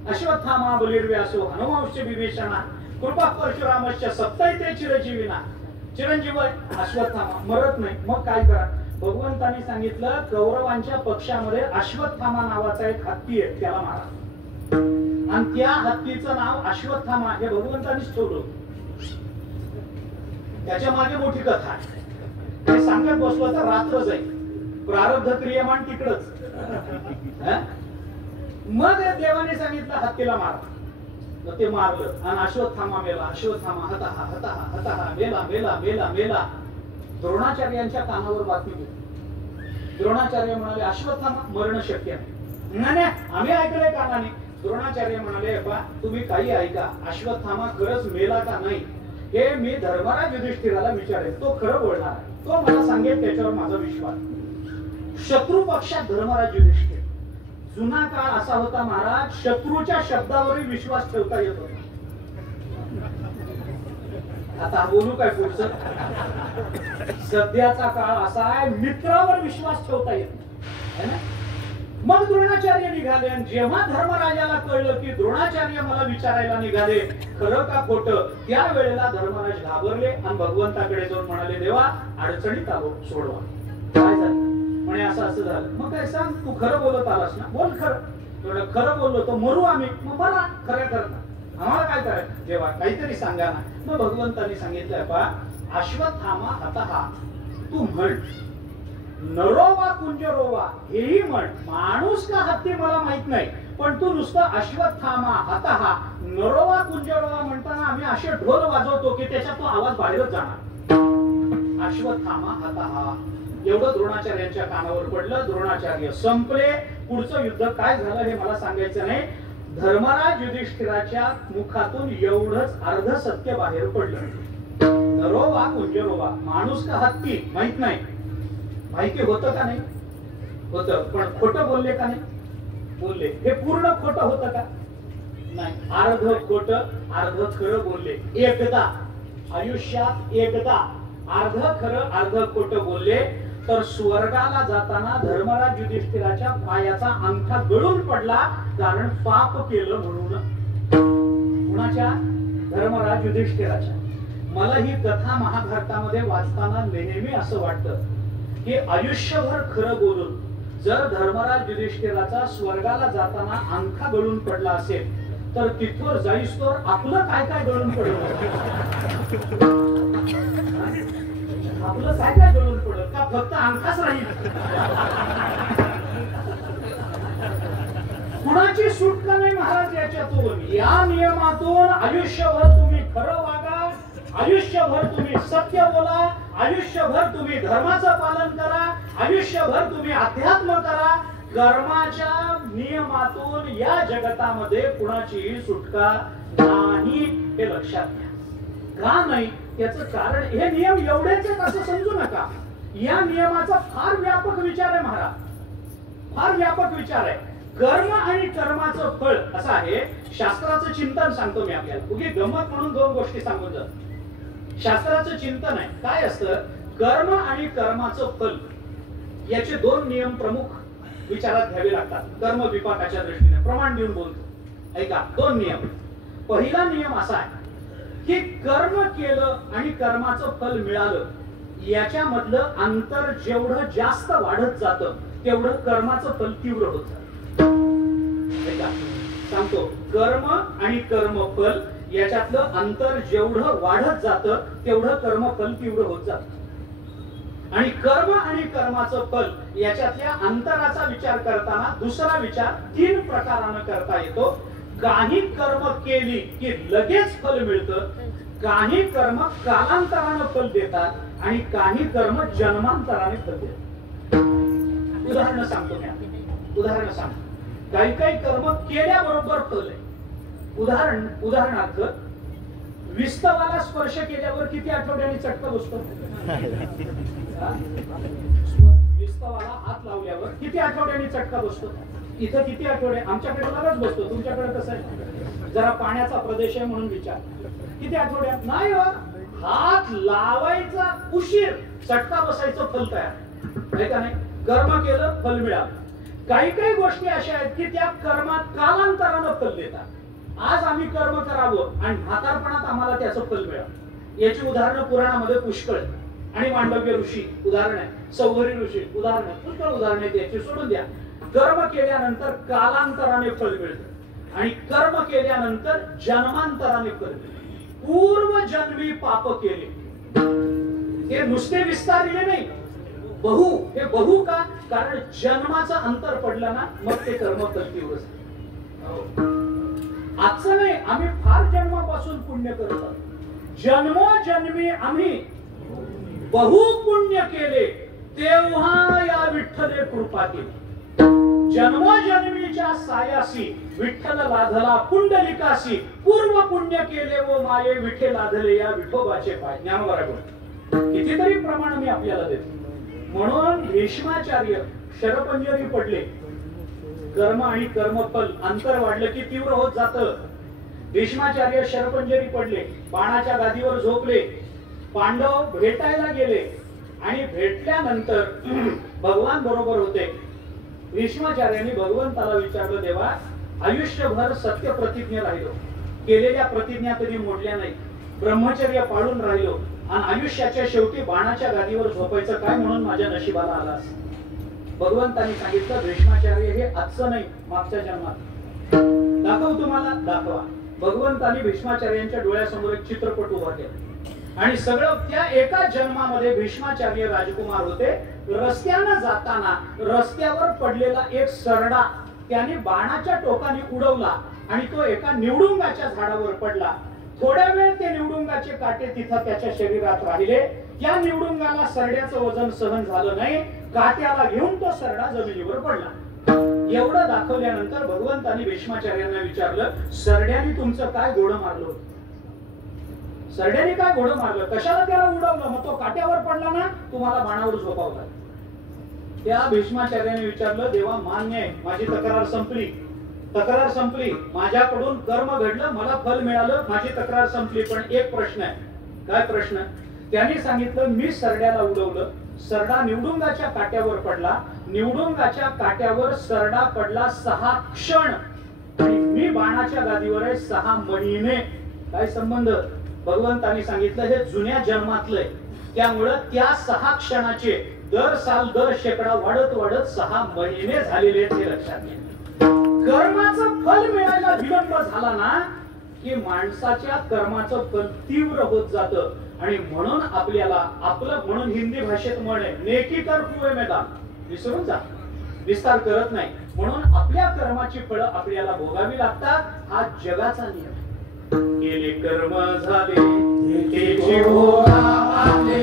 अश्वत्थामा बलिर्व्यासो हनुमांश विभीषणा कृपा परशुरामश्च सप्तैते चिरंजीविना. चिरंजीव अश्वत्थामा मरत नाही. मग काय करा? भगवंतांनी सांगितलं, कौरवांच्या पक्षामध्ये अश्वत्थामा नावाचा एक हत्ती आहे, त्याला मारा. आणि त्या हत्तीचं नाव अश्वत्थामा हे भगवंतांनीच ठेवलं. त्याच्या मागे मोठी कथा आहे, ते सांगत बसलो तर रात्र जाईल. प्रारब्ध क्रियमान तिकडच. मग देवाने सांगितलं हत्तीला मारा. ते मारलं आणि अश्वत्थामा मेला. अश्वत्थामा हतहा हतहा हतहा मेला मेला मेला मेला. द्रोणाचार्यांच्या कानावर बातमी गेली. द्रोणाचार्य म्हणाले, अश्वत्थामा मरण शक्य नाही. आम्ही ऐकलंय कानाने. द्रोणाचार्य म्हणाले, तुम्ही काही ऐका, अश्वत्थामा खरंच मेला का नाही हे मी धर्मराज युधिष्ठिराला विचारेल, तो खरं बोलणार आहे, तो मला सांगेल, त्याच्यावर माझा विश्वास. शत्रू पक्षात धर्मराज युधिष्ठिर. जुना काळ असा होता महाराज, शत्रूच्या शब्दावरही विश्वास ठेवता येत होता. आता बोलू काय पुढचं? सध्याचा काळ असा आहे, मित्रावर विश्वास ठेवता येत नाही. मग द्रोणाचार्य निघाले आणि जेव्हा धर्मराजाला कळलं की द्रोणाचार्य मला विचारायला निघाले खरं का खोटं, त्या वेळेला धर्मराज घाबरले आणि भगवंताकडे जाऊन म्हणाले, देवा अडचणीत आलो, सोडवा. काय झालं? म्हणे असं असं झालं. मग काय सांग, तू खरं बोलत आलास ना, बोल खरं. थोडं खरं बोललो तर मरू आम्ही. मग मला खरं करणार, आम्हाला काय करायचं देवा, काहीतरी सांगा ना. मग भगवंतांनी सांगितलं, अश्वत्थामा हतहा तू म्हण, नरोवा कुंजरोवा हेही म्हण. माणूस का हत्ती मला माहित नाही, पण तू नुसतं अश्वत्थामा हतहा नरोवा कुंजरोवा म्हणताना आम्ही असे ढोल वाजवतो की त्याच्यात तो आवाज बाहेरच जाणार. अश्वत्थामा हतहा एवढं द्रोणाचार्यांच्या कानावर पडलं. द्रोणाचार्य संपले. पुढचं युद्ध काय झालं हे मला सांगायचं नाही. धर्मराज युधिष्ठिराच्या मुखातून एवढंच अर्ध सत्य बाहेर पडलं. नरोवा कुंजरोवा माणूस का हत्ती माहित नाही. माहिती होतं का नाही? होतं. पण खोटं बोलले का नाही? बोलले. हे पूर्ण खोटं होतं का? नाही, अर्ध खोट अर्ध खरं बोलले. एकदा आयुष्यात एकदा अर्ध खरं अर्ध खोट बोलले तर स्वर्गाला जाताना धर्मराज युधिष्ठिराच्या पायाचा अंगठा गळून पडला, कारण पाप केलं म्हणून. कुणाच्या? धर्मराज युधिष्ठिराच्या. मला ही कथा महाभारतामध्ये वाचताना नेहमी असं वाटतं की आयुष्यभर खरं बोलून जर धर्मराज युधिष्ठिराचा स्वर्गाला जाताना अंगठा गळून पडला असेल तर तिथवर जाईस्तोवर आपलं काय काय गळून पडलं, आपलं काय काय गळून पडलं का फक्त अंगठाच राहील? कुणाची सुटका नाही महाराज याच्यातून. या नियमातून आयुष्यभर तुम्ही खरं वागा, आयुष्यभर तुम्ही सत्य बोला, आयुष्यभर तुम्ही धर्माचं पालन करा, आयुष्यभर तुम्ही अध्यात्म करा. कर्माच्या नियमातून या जगतामध्ये कुणाचीही सुटका नाही, हे लक्षात घ्या. का नाही याचं कारण, हे नियम एवढेच असं समजू नका. या नियमाचा फार व्यापक विचार आहे महाराज, फार व्यापक विचार आहे. कर्म आणि कर्माचं फळ असं आहे. शास्त्राचं चिंतन सांगतो मी आपल्याला, उगी गंमत म्हणून दोन गोष्टी सांगून जातो. शास्त्राचं चिंतन आहे. काय असतं? कर्म आणि कर्माचं फल याचे दोन नियम प्रमुख विचारात घ्यावे लागतात. कर्म विपाकाच्या दृष्टीने प्रमाण देऊन बोलतो. ऐका, दोन नियम. पहिला नियम असा आहे की कर्म केलं आणि कर्माचं फल मिळालं याच्यामधलं अंतर जेवढं जास्त वाढत जातं तेवढं कर्माचं फल तीव्र होत जातं. सांगतो, कर्म आणि कर्मफल याच्यातलं अंतर जेवढं वाढत जातं तेवढं कर्मफल तीव्र होत जातं. आणि कर्म आणि कर्माचं फल याच्यातल्या अंतराचा विचार करताना दुसरा विचार तीन प्रकारानं करता येतो. काही कर्म केली की लगेच फल मिळतं, काही कर्म कालांतरानं फल देतात आणि काही कर्म जन्मांतराने फल देतात. उदाहरण सांगतो मी, उदाहरण सांगतो. काही काही कर्म केल्याबरोबर फल आहे. उदाहरणार्थ विस्तवाला स्पर्श केल्यावर किती आठवड्यांनी चटका बसतो? विस्तवाला हात लावल्यावर किती आठवड्यांनी चटका बसतो? इथं किती आठवडे? आमच्याकडे लगेच बसतो, तुमच्याकडे कसं आहे? जरा पाण्याचा प्रदेश आहे म्हणून विचार. किती आठवड्यात? नाही हो, हात लावायचा उशीर, चटका बसायचं फल तयार आहे का नाही? कर्म केलं, फल मिळालं. काही काही गोष्टी अशा आहेत की त्या कर्मात कालांतरानं फल देतात. आज आम्ही कर्म करावं आणि म्हातारपणात आम्हाला त्याचं फल मिळावं. याची उदाहरणं पुराणामध्ये पुष्कळ आणि मांडव्य ऋषी उदाहरण आहे, सौभरी ऋषी उदाहरण, पुष्कळ उदाहरण आहे. त्याची सोडून द्या. कर्म केल्यानंतर कालांतराने फल मिळतं आणि कर्म केल्यानंतर जन्मांतराने फल मिळतं. पूर्व जन्मी पाप केले हे नुसते विस्तारले नाही, बहु. हे बहु का? कारण जन्माचं अंतर पडलं ना, मग ते कर्म तीव्र झाले. आजचं नाही, आम्ही फार जन्मापासून पुण्य करतो. जन्मोजन्मी आम्ही बहु पुण्य केले तेव्हा या विठ्ठले कृपा केली. जन्मोजन्मीच्या सायासी विठ्ठल लाधला पुंडलिकासी, पूर्व पुण्य केले व माये विठे लाधले या विठोबाचे पाय. ज्ञानोबा कितीतरी प्रमाण मी आपल्याला देतो. म्हणून भीष्माचार्य शरपंजरी पडले. कर्म आणि कर्मफल अंतर वाढलं की तीव्र होत जातं. भीष्माचार्य शरपंजरी पडले, बाणाच्या गादीवर झोपले. पांडव भेटायला गेले आणि भेटल्यानंतर भगवान बरोबर होते. भीष्माचार्यांनी भगवंताला विचारलं, देवा, आयुष्यभर सत्य प्रतिज्ञा राहिलो, केलेल्या प्रतिज्ञा कधी मोडल्या नाही, ब्रह्मचर्य पाळून राहिलो आणि आयुष्याच्या शेवटी बाणाच्या गादीवर झोपायचं काय म्हणून माझ्या नशिबाला आलास? भगवंतांनी सांगितलं, भीष्माचार्य हे आजचं नाही, मागच्या जन्मात. दाखव तुम्हाला, दाखवा. भगवंतांनी भीष्माचार्यांच्या डोळ्यासमोर एक चित्रपट उभा केला आणि सगळं त्या एका जन्मामध्ये भीष्माचार्य राजकुमार होते. रस्त्यानं जाताना रस्त्यावर पडलेला एक सरडा त्याने बाणाच्या टोकाने उडवला आणि तो एका निवडुंगाच्या झाडावर पडला. थोड्या वेळ ते निवडुंगाचे काटे तिथं त्याच्या शरीरात राहिले. त्या निवडुंगाला सरड्याचं वजन सहन झालं नाही, काट्याला घेऊन तो सरडा जमिनीवर पडला. एवढं दाखवल्यानंतर भगवंतांनी भीष्माचार्यांना विचारलं, सरड्याने तुमचं काय घोडं मारलं? सरड्याने काय घोडं मारलं? कशाला त्याला उडवलं? मग तो काट्यावर पडला ना, तुम्हाला बाणावर झोपावला. त्या भीष्माचार्याने विचारलं, देवा मान्य आहे, माझी तक्रार संपली. तक्रार संपली, माझ्याकडून कर्म घडलं, मला फल मिळालं, माझी तक्रार संपली. पण एक प्रश्न आहे. काय प्रश्न? त्यांनी सांगितलं मी सरड्याला उडवलं, सरडा निवडुंगाच्या काट्यावर पडला, निवडुंगाच्या काट्यावर सरडा पडला 6 क्षण, आणि मी बाणाच्या गादीवर आहे 6 महिने. काय संबंध? भगवंतांनी सांगितलं हे जुन्या जन्मातलंय, त्यामुळं त्या 6 क्षणाचे दर साल दर शेकडा वाढत वाढत 6 महिने झालेले आहेत, हे लक्षात घ्या. कर्माचं फल मिळायला विलंब झाला ना की माणसाच्या कर्माचं फल तीव्र होत जातं. आणि म्हणून आपल्याला आपलं, म्हणून हिंदी भाषेत म्हण आहे नेकी कर कुएं में डाल, विसरून जा, विस्तार करत नाही. म्हणून आपल्या कर्माची फळं आपल्याला भोगावी लागतात. हा जगाचा नियम. केले कर्म झाले त्याची भोगाले,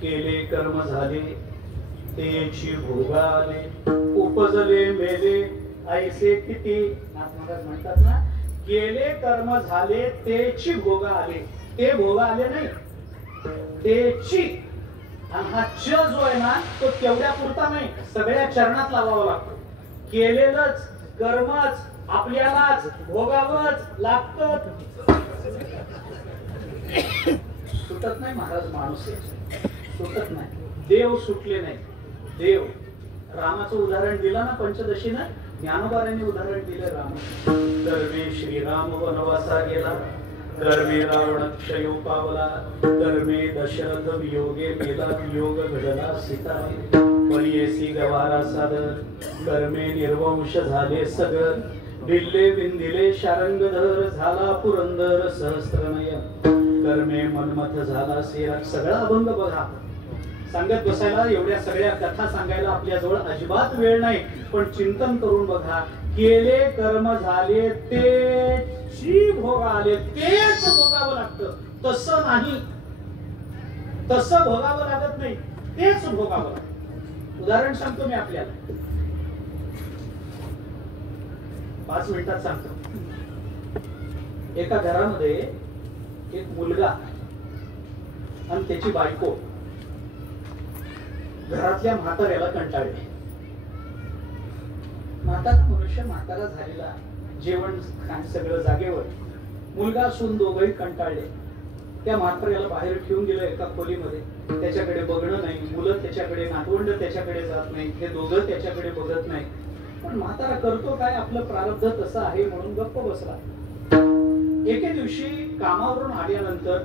केले कर्म झाले तेची भोगाले, उपजले मेले ऐसे किती. नाथ महाराज म्हणतात ना, केले कर्म झाले तेची भोगा आले, ते भोगा आले नाही, तेची. आणि हा च जो आहे ना तो तेवढ्या पुरता नाही, सगळ्या चरणात लावावा लागतो. केलेलंच कर्मच आपल्यालाच भोगावंच लागतं. सुटत नाही महाराज, माणूस सुटत नाही, देव सुटले नाही. देव, रामाचं उदाहरण दिलं ना पंचदशीनं, ज्ञानोबारांनी उदाहरण दिलं. राम कर्मे श्रीराम वनवासा गेला, कर्मे रावण क्षयो पावला, कर्मे दशरथ वियोगे गेला, वियोग घडला सीता, परियेसी गवारा सादर, कर्मे निर्वंश झाले सगर, दिल्ले विंदिले शारंगधर, झाला पुरंदर सहस्त्रनयन, कर्मे मनमथ झाला सेरा. सगळा अभंग बघा, सांगत बसायला एवढ्या सगळ्या कथा सांगायला आपल्याजवळ अजिबात वेळ नाही. पण चिंतन करून बघा, केले कर्म झाले तेची भोग आले, तेच भोगावं लागतं. तसं नाही, तसं भोगावं लागत नाही, तेच भोगावं लागतं. उदाहरण सांगतो मी आपल्याला, 5 मिनिटात सांगतो. एका घरामध्ये एक मुलगा आणि त्याची बायको घरातल्या म्हाताऱ्याला कंटाळले. म्हातारा मनुष्य म्हातारा झालेला, जेवण खाण सगळं जागेवर, मुलगा सून दोघंही कंटाळले. त्या म्हाताऱ्याला बाहेर ठेवून गेलं एका खोलीमध्ये. त्याच्याकडे बघणं नाही, मुलं त्याच्याकडे, नातवंड त्याच्याकडे जात नाही, हे दोघं त्याच्याकडे बघत नाही. पण म्हातारा करतो काय, आपलं प्रारब्ध तसं आहे म्हणून गप्प बसला. एके दिवशी कामावरून आल्यानंतर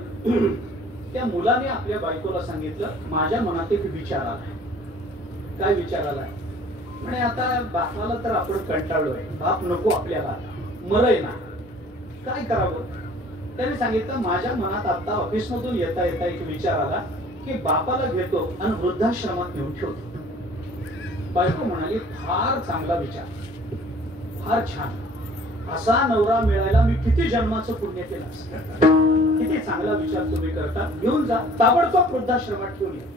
त्या मुलाने आपल्या बायकोला सांगितलं, माझ्या मनात एक विचार आलाय. काय विचार आलाय? म्हणे आता बापाला तर आपण कंटाळलोय, बाप नको आपल्याला, आता मरय ना, काय करावं? त्याने सांगितलं, माझ्या मनात आता ऑफिस मधून येता येता एक विचार आला की बापाला घेतो आणि वृद्धाश्रमात नेऊन ठेवतो. बायको म्हणाली, फार चांगला विचार, फार छान, असा नवरा मिळायला मी किती जन्माचं पुण्य केलं असतं. किती चांगला विचार तुम्ही करता, घेऊन जा, ताबडतोब वृद्धाश्रमात ठेवून या.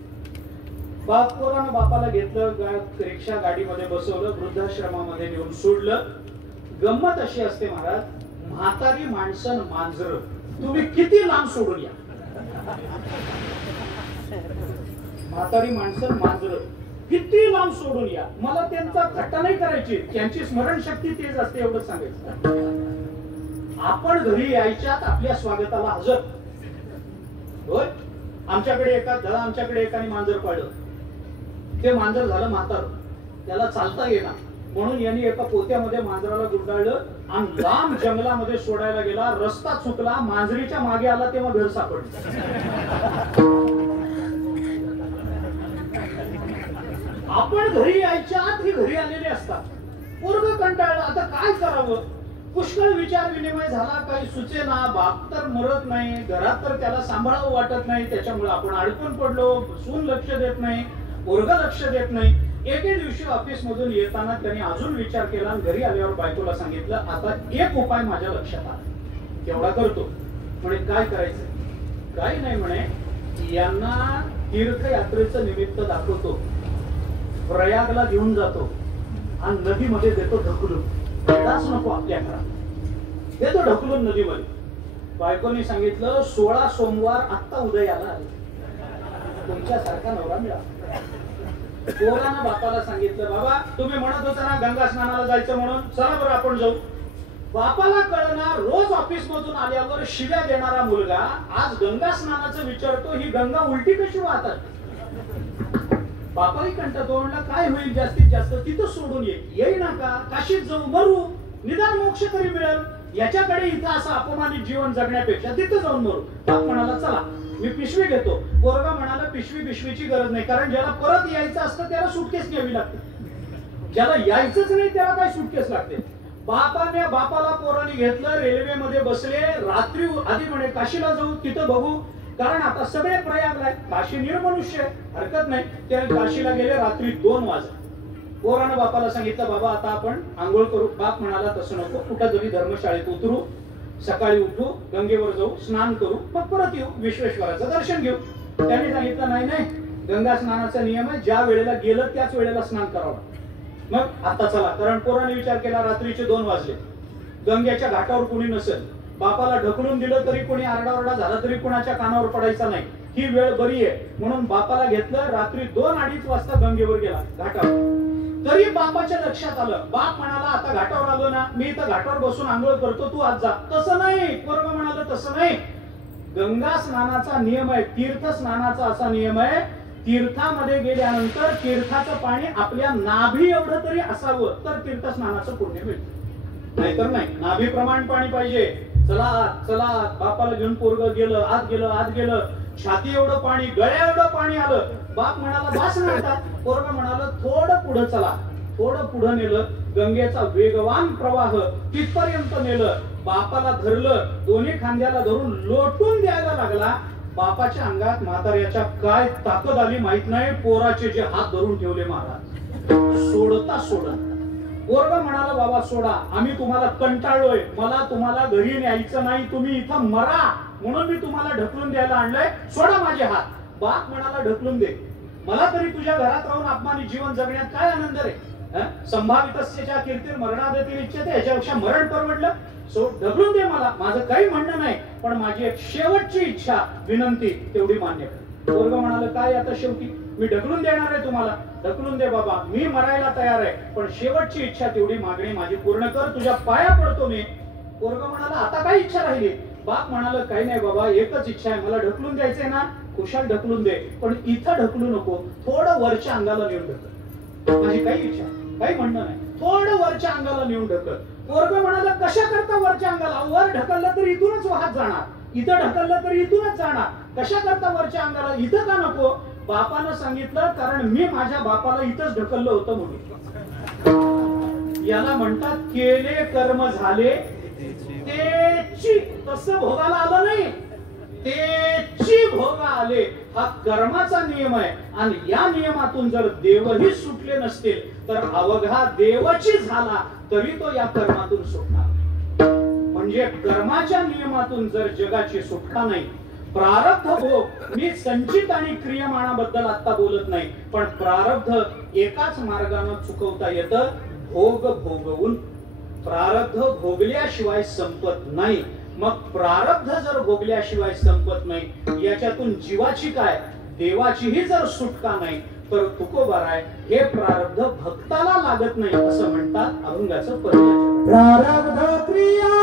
बापोरानं बापाला घेतलं, रिक्षा गाडीमध्ये बसवलं, वृद्धाश्रमामध्ये नेऊन सोडलं. गंमत अशी असते महाराज, म्हातारी माणसं मांजर तुम्ही किती लांब सोडून या, म्हातारी माणसं मांजर किती लांब सोडून या, मला त्यांचा थट्टा नाही करायची, त्यांची स्मरणशक्ती तेज असते एवढं सांगायचं. आपण घरी यायच्यात आपल्या स्वागताला हजर. होय, आमच्याकडे एकाने मांजर पाळलं. ते मांजर झालं म्हातार, त्याला चालता येणार, म्हणून यांनी एका पोत्यामध्ये मांजराला गुंडाळलं आणि लांब जंगलामध्ये सोडायला गेला. रस्ता चुकला, मांजरीच्या मागे आला तेव्हा घर सापडलं. आपण घरी यायच्या आत ही घरी आलेले असतात. पोरग कंटाळलं, आता काय करावं? पुष्कळ विचार विनिमय झाला, काही सुचेना. बाप तर मरत नाही, घरात तर त्याला सांभाळावं वाटत नाही, त्याच्यामुळे आपण अडकून पडलो. सून लक्ष देत नाही, पोरग लक्ष देत नाही. एके दिवशी ऑफिस मधून येताना त्यांनी अजून विचार केला आणि घरी आल्यावर बायकोला सांगितलं, आता एक उपाय माझ्या लक्षात आला, तेवढा करतो. म्हणे काय करायचं? काही नाही म्हणे, यांना तीर्थयात्रेचं निमित्त दाखवतो, प्रयागला घेऊन जातो आणि नदीमध्ये देतो ढकलून. त्याच नको आपल्या घरात, देतो ढकलून नदीमध्ये. बायकोनी सांगितलं 16 सोमवार आत्ता उदयाला आले, तुमच्यासारखा नवरा मिळाला. पोरानं बापाला सांगितलं, बाबा तुम्ही म्हणत होता ना गंगा स्नानाला जायचं म्हणून, चला बरं आपण जाऊ. बापाला कळणार, रोज ऑफिस मधून आल्यावर शिव्या देणारा मुलगा आज गंगा स्नानाचं विचारतो, ही गंगा उलटी कशी वाहतात? बापाही कंटाळतो, म्हणला काय होईल, जास्तीत जास्त तिथं सोडून येई ना का, काशीत जाऊ, मरू, निदान मोक्ष तरी मिळेल. याच्याकडे इथं असं अपमानित जीवन जगण्यापेक्षा तिथं जाऊन मरू. बाप म्हणाला चला मी पिशवी घेतो. पोरगा म्हणाला पिशवीची गरज नाही, कारण ज्याला परत यायचं असतं त्याला सुटकेस न्यावी लागते, ज्याला यायचंच नाही त्याला काय सुटकेस लागते. बापाला पोराने घेतलं, रेल्वेमध्ये बसले. रात्री आधी म्हणे काशीला जाऊ, तिथं बघू, कारण आता सगळे प्रयागला, काशी निर्मनुष्य हरकत नाही. ते काशीला गेले. रात्री 2 वाजले. पोरानं बापाला सांगितलं, बाबा आता आपण आंघोळ करू. बाप म्हणाला तसं नको, कुठं तरी धर्मशाळेत उतरू, सकाळी उठू, गंगेवर जाऊ, स्नान करू, मग परत येऊ, विश्वेश्वराचं दर्शन घेऊ. त्यांनी सांगितलं नाही नाही, गंगा स्नानाचा नियम आहे, ज्या वेळेला गेलं त्याच वेळेला स्नान करावं. मग आता चला, कारण पोराने विचार केला, रात्रीचे 2 वाजले, गंगेच्या घाटावर कोणी नसेल. बापाला ढकलून दिलं तरी कोणी आरडाओरडा झाला तरी कोणाच्या कानावर पडायचा नाही, ही वेळ बरी आहे म्हणून बापाला घेतलं. रात्री 2-2:30 वाजता गंगेवर गेला घाटावर. तरी बापाच्या लक्षात आलं. बाप म्हणाला आता घाटावर आलो ना, मी इथं घाटावर बसून आंघोळ करतो, तू आज जा. तसं नाही, पोरग म्हणाला तसं नाही. गंगा स्नानाचा नियम आहे, तीर्थ स्नानाचा असा नियम आहे, तीर्थामध्ये गेल्यानंतर तीर्थाचं पाणी आपल्या नाभी एवढं तरी असावं तर तीर्थ स्नानाचं पुण्य मिळतं, नाहीतर नाही. नाभी प्रमाण पाणी पाहिजे. चला चला, बापाला घेऊन पोरग गेलं, आत गेलं, छाती एवढं पाणी, गळ्या एवढं पाणी आलं. बाप म्हणाला बस नव्हता. पोरग म्हणाला थोडं पुढे चला. थोडं पुढे नेलं, गंगेचा वेगवान प्रवाह तिथपर्यंत नेलं. बापाला धरलं, दोन्ही खांद्याला धरून लोटून द्यायला लागला. बापाच्या अंगात म्हाताऱ्याच्या काय ताकद आली माहित नाही. पोराचे जे हात धरून ठेवले महाराज, सोडता सोडत. पोरग म्हणाला बाबा सोडा, आम्ही तुम्हाला कंटाळलोय, मला तुम्हाला घरी न्यायचं नाही, तुम्ही इथं मरा म्हणून मी तुम्हाला ढकलून द्यायला आणलंय, सोडा माझे हात. बाप म्हणाला ढकलून दे, मला तरी तुझ्या घरात राहून अपमानित जीवन जगण्यात काय आनंद रे. संभावितस्यच्या कीर्ती मरणादेतील इच्छिते, याच्यापेक्षा मरण परवडलं. सो ढकलून दे मला, माझं काही म्हणणं नाही, पण माझी एक शेवटची इच्छा विनंती तेवढी मान्य कर. पोरग म्हणाला काय आता शेवटी मी ढकलून देणार आहे तुम्हाला, ढकलून दे बाबा, मी मरायला तयार आहे, पण शेवटची इच्छा तेवढी मागणी माझी पूर्ण कर, तुझ्या पाया पडतो मी. पोरग म्हणाला आता काय इच्छा राहिली? बाप म्हणाला काही नाही बाबा, एकच इच्छा आहे, मला ढकलून द्यायचंय ना, खुशाल ढकलून दे, पण इथं ढकलू नको, थोडं वरच्या अंगाला नेऊन ढकल. माझी काही इच्छा, काही म्हणणं नाही, थोडं वरच्या अंगाला नेऊन ढकल. पोरग म्हणाला कशा करता वरच्या अंगाला? वर ढकललं तर इथूनच वाहत जाणार, इथं ढकललं तर इथूनच जाणार, कशा करता वरच्या अंगाला? इथं का नको? बापानं सांगितलं कारण मी माझ्या बापाला इथंच ढकललं होतं म्हणून. याला म्हणतात केले कर्म झाले तेची, तसं भोगाला आलं नाही, तेची भोगा आले. हा कर्माचा नियम आहे आणि या नियमातून जर देवही सुटले नसतील तर अवघा देवची झाला तरी तो या कर्मातून सुटणार. म्हणजे कर्माच्या नियमातून जर जगाची सुटका नाही, प्रारब्ध भोग, मी संचित आणि क्रियमाणाबद्दल आता बोलत नाही, पण प्रारब्ध एकाच मार्गाने चुकवता येतं, भोग भोगवून. प्रारब्ध भोगल्याशिवाय संपत नाही. मग प्रारब्ध जर भोगल्याशिवाय संपत नाही, याच्यातून जीवाची काय देवाचीही जर सुटका नाही तर तुकोबाराय हे प्रारब्ध भक्ताला लागत नाही असं म्हणतात अभंगाचं पर्याय. प्रारब्ध क्रिया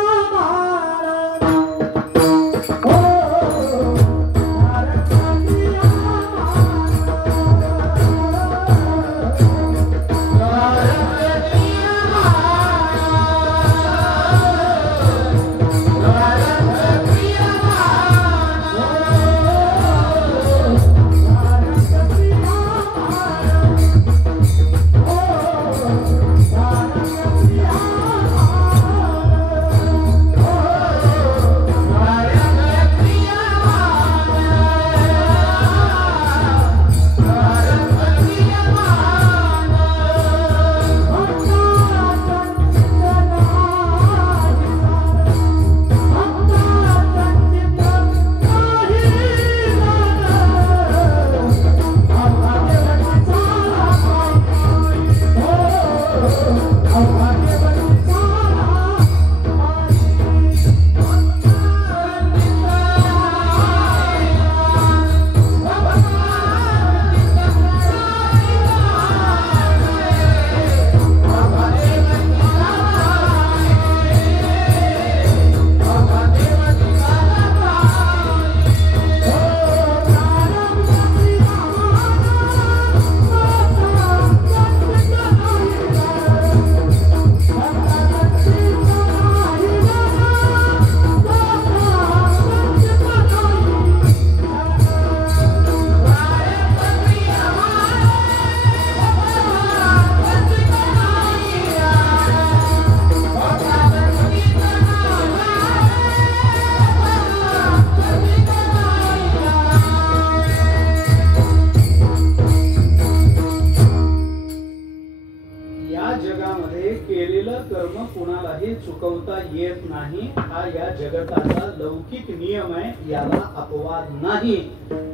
चुकवता येत नाही, हा या जगताचा लौकिक नियम आहे, याला अपवाद नाही.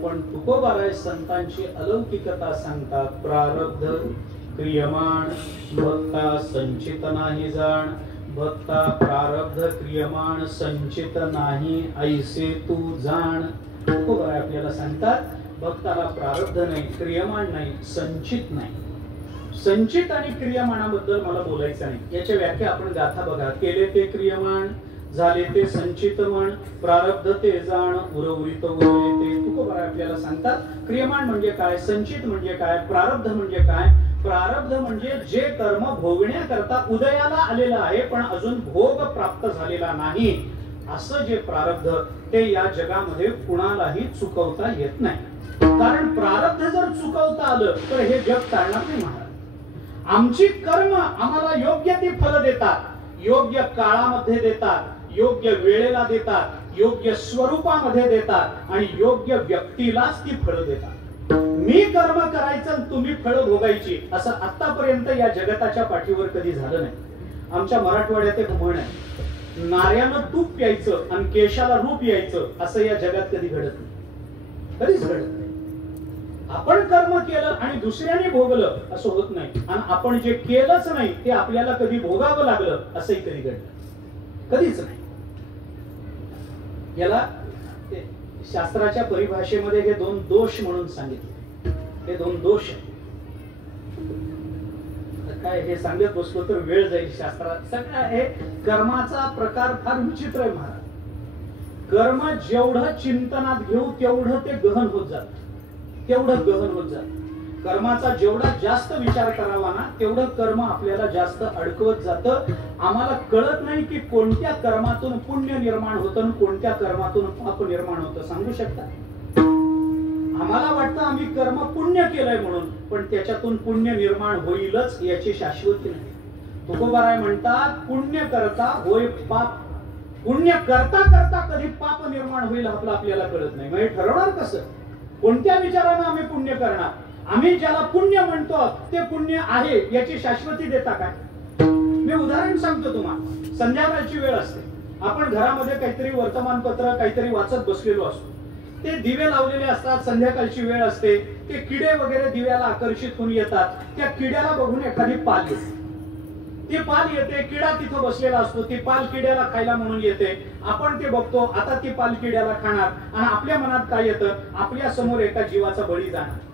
पण तुकोबाराय संतांची अलौकिकता सांगतात. प्रारब्ध क्रियमाण भक्ता संचित नाही जाण. भक्ता प्रारब्ध क्रियमाण संचित नाही ऐसे तू जाण. तुकोबाराय आपल्याला सांगतात भक्ताला प्रारब्ध नाही, क्रियमाण नाही, संचित नाही. संचित आणि क्रियमाणाबद्दल मला बोलायचं नाही, याच्या व्याख्या आपण गाथा बघा. केले ते क्रियमाण, झाले ते संचित म्हण, प्रारब्ध ते जाण, उरउरित उरले ते. तुकोबाराय आपल्याला सांगतात क्रियमाण म्हणजे काय, संचित म्हणजे काय, प्रारब्ध म्हणजे काय. प्रारब्ध म्हणजे जे कर्म भोगण्याकरता उदयाला आलेलं आहे पण अजून भोग प्राप्त झालेला नाही, असं जे प्रारब्ध ते या जगामध्ये कुणालाही चुकवता येत नाही. कारण प्रारब्ध जर चुकवता आलं तर हे जग चालणार नाही महाराज. आमची कर्म आम्हाला योग्य ती फल देतात, योग्य काळामध्ये देतात, योग्य वेळेला देतात, योग्य स्वरूपामध्ये देतात आणि योग्य व्यक्तीलाच ती फळ देतात. मी कर्म करायचं तुम्ही फळ भोगायची असं आतापर्यंत या जगताच्या पाठीवर कधी झालं नाही. आमच्या मराठवाड्यात एक म्हण आहे, नार्यानं तूप प्यायचं आणि केशाला रूप यायचं, असं या जगात कधी घडत नाही, कधीच घडत नाही. आपण कर्म केलं आणि दुसऱ्याने भोगलं असं होत नाही, आणि आपण जे केलंच नाही ते आपल्याला कधी भोगावं लागलं असंही कधी घडलं, कधीच नाही. याला शास्त्राच्या परिभाषेमध्ये हे दोन दोष म्हणून सांगितले. हे दोन दोष काय हे सांगत बसलो तर वेळ जाईल. शास्त्रात सगळं हे कर्माचा प्रकार फार विचित्र आहे महाराज. कर्म जेवढं चिंतनात घेऊ तेवढं ते गहन होत जात, तेवढं गहन होत जात. कर्माचा जेवढा जास्त विचार करावा ना तेवढं कर्म आपल्याला जास्त अडकवत जातं. आम्हाला कळत नाही की कोणत्या कर्मातून पुण्य निर्माण होतं आणि कोणत्या कर्मातून पाप निर्माण होतं. सांगू शकता? आम्हाला वाटतं आम्ही कर्म पुण्य केलंय म्हणून, पण त्याच्यातून पुण्य निर्माण होईलच याची शाश्वती नाही. तुकोबाराय म्हणतात पुण्य करता होय पाप. पुण्य करता करता कधी पाप निर्माण होईल आपल्याला कळत नाही. म्हणजे ठरवणार कसं, कोणत्या विचारानं आम्ही पुण्य करणार? आम्ही ज्याला पुण्य म्हणतो ते पुण्य आहे याची शाश्वती देता काय? मी उदाहरण सांगतो तुम्हाला. संध्याकाळची वेळ असते, आपण घरामध्ये काहीतरी वर्तमानपत्र काहीतरी वाचत बसलेलो असतो. ते दिवे लावलेले असतात, संध्याकाळची वेळ असते, ते किडे वगैरे दिव्याला आकर्षित होऊन येतात. त्या किड्याला बघून एखादी पाल येते, ती पाल येते, किडा तिथं बसलेला असतो, ती पाल किड्याला खायला म्हणून येते. आपण ते बघतो, आता ती पाल किड्याला खाणार, आणि आपल्या मनात काय येतं, आपल्या समोर एका जीवाचा बळी जाणार.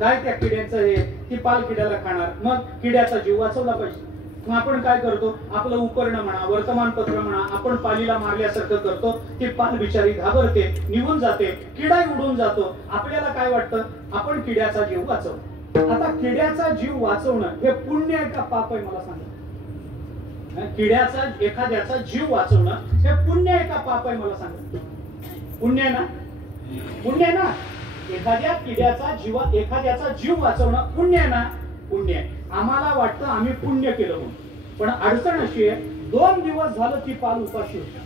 काय त्या किड्याचं हे, ती पाल किड्याला खाणार, मग किड्याचा जीव वाचवला पाहिजे. मग आपण काय करतो, आपलं उपकरण म्हणा, वर्तमानपत्र म्हणा, आपण पालीला मारल्यासारखं करतो. ती पाल बिचारी घाबरते, निघून जाते, किडाही उडून जातो. आपल्याला काय वाटतं, आपण किड्याचा जीव वाचवतो. आता किड्याचा जीव वाचवणं हे पुण्य आहे का पाप आहे मला सांगा? किड्याचा एखाद्याचा जीव वाचवणं हे पुण्य आहे का पाप आहे मला सांगा? पुण्य आहे ना, पुण्य आहे ना. एखाद्याचा जीव वाचवणं पुण्य आहे ना, पुण्य आहे. आम्हाला वाटतं आम्ही पुण्य केलं म्हणून, पण अडचण अशी आहे 2 दिवस झालं ती पाल उपाशी होती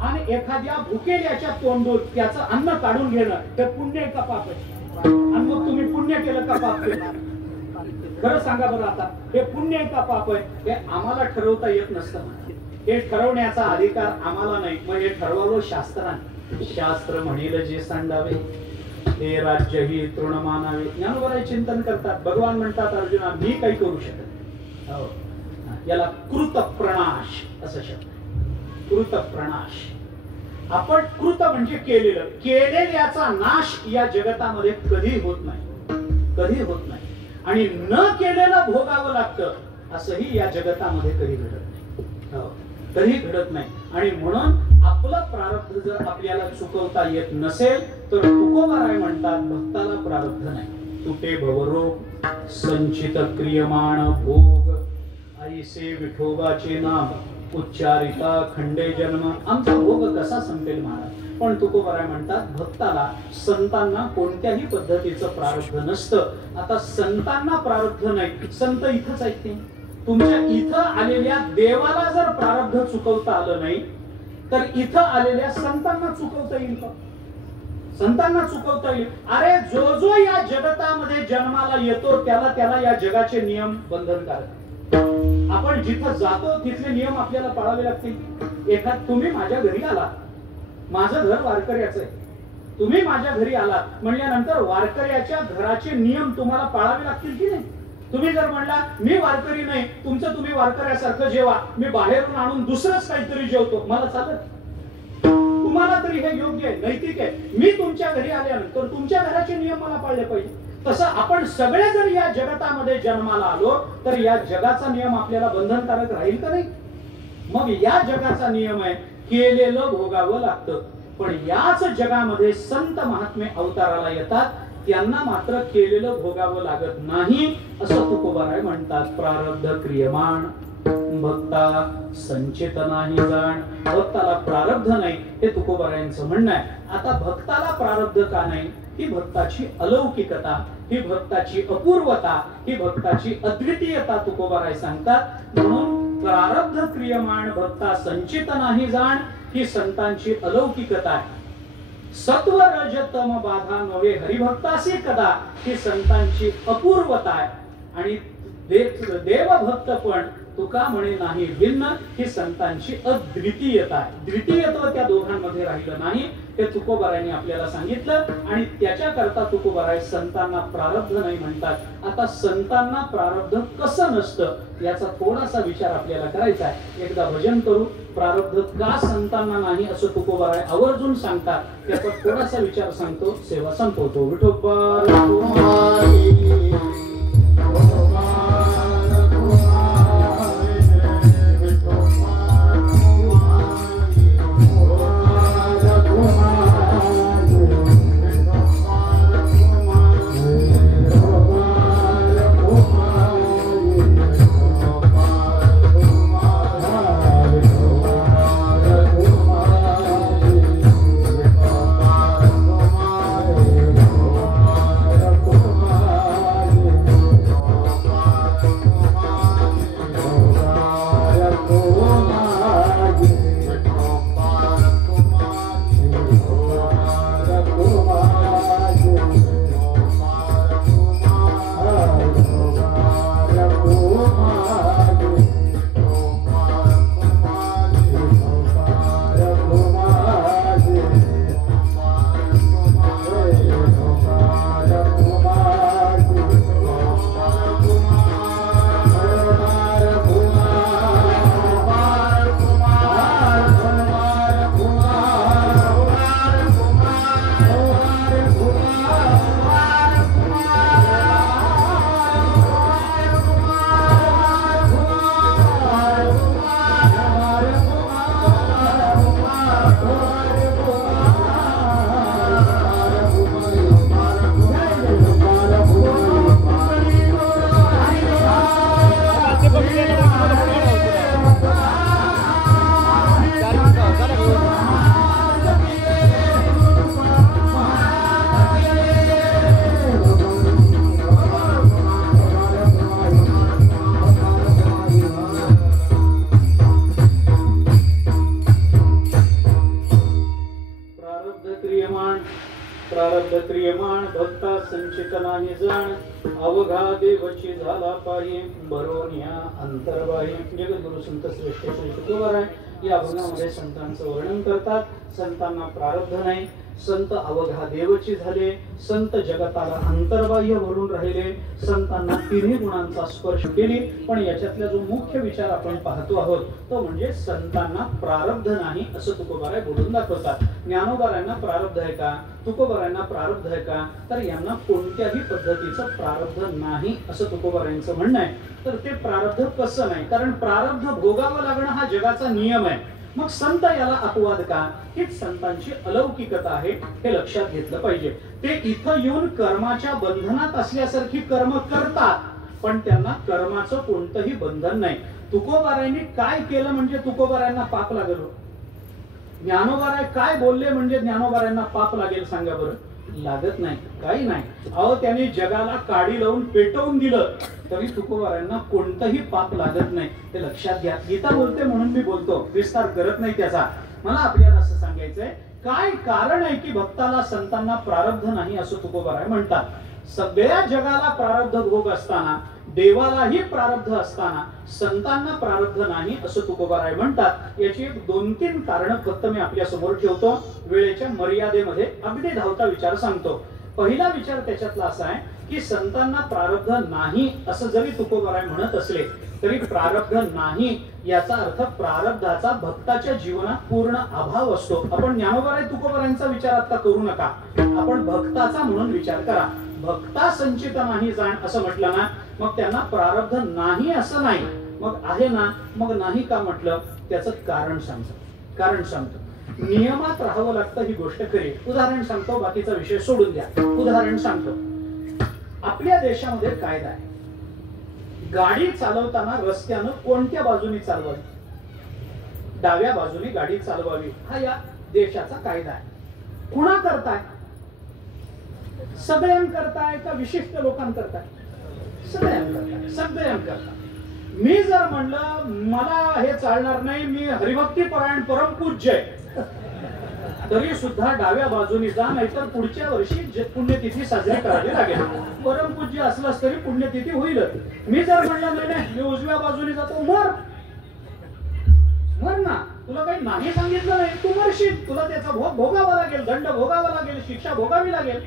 आणि एखाद्या भुकेल्याच्या तोंडून त्याचं अन्न काढून घेणं हे पुण्य आहे का पाप आहे? आणि मग तुम्ही पुण्य केलं का पाप केलं? खरं सांगा बरं. आता हे पुण्य आहे का पाप आहे हे आम्हाला ठरवता येत नसतं. हे ठरवण्याचा अधिकार आम्हाला नाही. मग हे ठरवावं शास्त्राने. शास्त्र म्हणेल जे सांडावे ते राज्य ही तृण मानावे. ज्ञानोबाराय चिंतन करतात. भगवान म्हणतात अर्जुना मी काही करू शकत नाही. याला कृतप्रणाश असं शब्द. कृतप्रणाश. आपण कृत म्हणजे केलेलं, केलेल्याचा नाश या जगतामध्ये कधी होत नाही, कधी होत नाही. आणि न केलेलं भोगावं लागतं असंही या जगतामध्ये कधी घडत नाही, कधी घडत नाही. आणि म्हणून आपलं प्रारब्ध जर आपल्याला चुकवता येत नसेल तर तुकोबाराय म्हणतात भक्ताला प्रारब्ध नाही. तुटे भवरोग संचित क्रियमाण भोग ऐसे विठोबाचे नाम उच्चारिता खंडे जन्म. आमचा भोग कसा संपेल महाराज? पण तुकोबाराय म्हणतात भक्ताला संतांना कोणत्याही पद्धतीचं प्रारब्ध नसतं. आता संतांना प्रारब्ध नाही, संत इथंच आहेत ते. तुमच्या इथं आलेल्या देवाला जर प्रारब्ध चुकवता आलं नाही तर इथं आलेल्या संतांना चुकवता येईल का? संतांना चुकवता येईल. अरे जो जो या जगतामध्ये जन्माला येतो त्याला या जगाचे नियम बंधनकारक. आपण जिथं जातो तिथले नियम आपल्याला पाळावे लागतील. तुम्ही माझ्या घरी आला, माझं घर वारकऱ्याचं आहे, तुम्ही माझ्या घरी आलात म्हणल्यानंतर वारकऱ्याच्या घराचे नियम तुम्हाला पाळावे लागतील की नाही? तुम्ही जर म्हणला मी वारकरी नाही, तुमचं तुम्ही वारकऱ्यासारखं जेवा, मी बाहेरून आणून दुसरंच काहीतरी जेवतो, मला चालत? तुम्हाला तरी हे योग्य आहे, नैतिक आहे? मी तुमच्या घरी आल्यानंतर तुमच्या घराचे नियम मला पाळले पाहिजे. तसं आपण सगळे जर या जगतामध्ये जन्माला आलो तर या जगाचा नियम आपल्याला बंधनकारक राहील का नाही? मग या जगाचा नियम आहे केलेलं भोगावं लागतं. पण याच जगामध्ये संत महात्मे अवताराला येतात, त्यांना मात्र केलेलं भोगावं लागत नाही असं तुकोबाराय म्हणतात. प्रारब्ध क्रियमाण भक्ता संचित नाही जाण. भक्ताला प्रारब्ध नाही हे तुकोबारायांचं म्हणणं आहे. आता भक्ताला प्रारब्ध का नाही? ही भक्ताची अलौकिकता, ही भक्ताची अपूर्वता, ही भक्ताची अद्वितीयता तुकोबाराय सांगतात. म्हणून प्रारब्ध क्रियमाण भक्ता संचित नाही जाण ही संतांची अलौकिकता आहे. सत्व रज तम बाधा नव्हे हरिभक्तासी कदा ही संतांची अपूर्वता आहे. आणि देवभक्त पण तुका म्हणे नाही भिन्न ही संतांची अद्वितीयता आहे. द्वितीयत्व त्या दोघांमध्ये राहिलं नाही हे तुकोबारायांनी आपल्याला सांगितलं. आणि त्याच्याकरता तुकोबाराय संतांना प्रारब्ध नाही म्हणतात. आता संतांना प्रारब्ध कसं नसतं याचा थोडासा विचार आपल्याला करायचा आहे. एकदा भजन करू. प्रारब्ध का संतांना नाही असं तुकोबाराय आवर्जून सांगतात, त्याचा थोडासा विचार सांगतो, सेवा संपवतो. विठोबा प्रारब्ध क्रियमाण भक्ता संचित नाही जाण. अवघा देवची झाला पाहिजे भरून या अंतर्बाह्य. जगद्गुरु संत श्रेष्ठ श्री तुकोबाराय या अभंगामध्ये संतांचं वर्णन करतात. संतांना प्रारब्ध नाही, संत अवघा देवची झाले, संत जगताला अंतर्बाह्य भरून राहिले, संतांना तिन्ही गुणांचा स्पर्श केली. पण याच्यातला जो मुख्य विचार आपण पाहतो आहोत तो म्हणजे संतांना प्रारब्ध नाही असं तुकोबाराय बोलून दाखवतात. ज्ञानोबारायांना प्रारब्ध आहे का? तुकोबारायांना प्रारब्ध आहे का? तर यांना कोणत्याही पद्धतीचं प्रारब्ध नाही असं तुकोबारायांचं म्हणणं आहे. तर ते प्रारब्ध कसं नाही? कारण प्रारब्ध भोगावं लागणं हा जगाचा नियम आहे. मग संत याला अपवाद का? हीच संतांची अलौकिकता आहे, हे लक्षात घेतलं पाहिजे. ते इथं येऊन कर्माच्या बंधनात असल्यासारखी कर्म करतात, पण त्यांना कर्माचं कोणतंही बंधन नाही. तुकोबारायांनी काय केलं म्हणजे तुकोबारायांना पाप लागलं? ज्ञानोबाराय काय बोलले म्हणजे ज्ञानोबारायांना पाप लागेल? सांगा बरं. लागत नाही, काही नाही. अहो त्यांनी जगाला काडी लावून पेटवून दिलं तरी तुकोबारायांना कोणतंही पाप लागत नाही, ते लक्षात घ्या. गीता बोलते म्हणून मी बोलतो, विस्तार करत नाही त्याचा. मला आपल्याला असं सांगायचंय काय कारण आहे की भक्ताला संतांना प्रारब्ध नाही असं तुकोबाराय म्हणतात. सगळ्या जगाला प्रारब्ध भोग असताना, देवालाही प्रारब्ध असताना संतांना प्रारब्ध नाही असं तुकोबाराय म्हणतात. याची 2-3 कारण फक्त मी आपल्या समोर ठेवतो. वेळेच्या मर्यादेमध्ये अगदी धावता विचार सांगतो. पहिला विचार त्याच्यातला असा आहे की संतांना प्रारब्ध नाही असं जरी तुकोबाराय म्हणत असले तरी प्रारब्ध नाही याचा अर्थ प्रारब्धाचा भक्ताच्या जीवनात पूर्ण अभाव असतो. आपण ज्ञानोबाराय तुकोबारायांचा विचार आता करू नका, आपण भक्ताचा म्हणून विचार करा. भक्ता संचित नाही जाण असं म्हटलं ना, मग त्यांना प्रारब्ध नाही असं नाही, मग आहे ना, मग नाही का म्हटलं, त्याचं कारण सांगतो. नियमात राहावं लागतं ही गोष्ट खरी. उदाहरण सांगतो, बाकीचा विषय सोडून द्या. उदाहरण सांगतो. आपल्या देशामध्ये कायदा आहे, गाडी चालवताना रस्त्यानं कोणत्या बाजूने चालवावी, डाव्या बाजूने गाडी चालवावी, हा या देशाचा कायदा आहे. कुणा करताय? सगळ्यांकरताय का विशिष्ट लोकांकरताय? सगळ्यांकरता. मी जर म्हणलं मला हे चालणार नाही, मी हरिभक्ती परायण परमपूज्य आहे, तरी सुद्धा डाव्या बाजूने जा, नाहीतर पुढच्या वर्षी पुण्यतिथी साजरी करावी लागेल. परमपूज्य असलास तरी पुण्यतिथी होईलच. मी जर म्हणलं नाही मी उजव्या बाजूने जातो, मर ना, तुला काही नाही सांगितलं नाही, तू मरशील, तुला त्याचा भोग भोगावा लागेल, दंड भोगावा लागेल, शिक्षा भोगावी लागेल.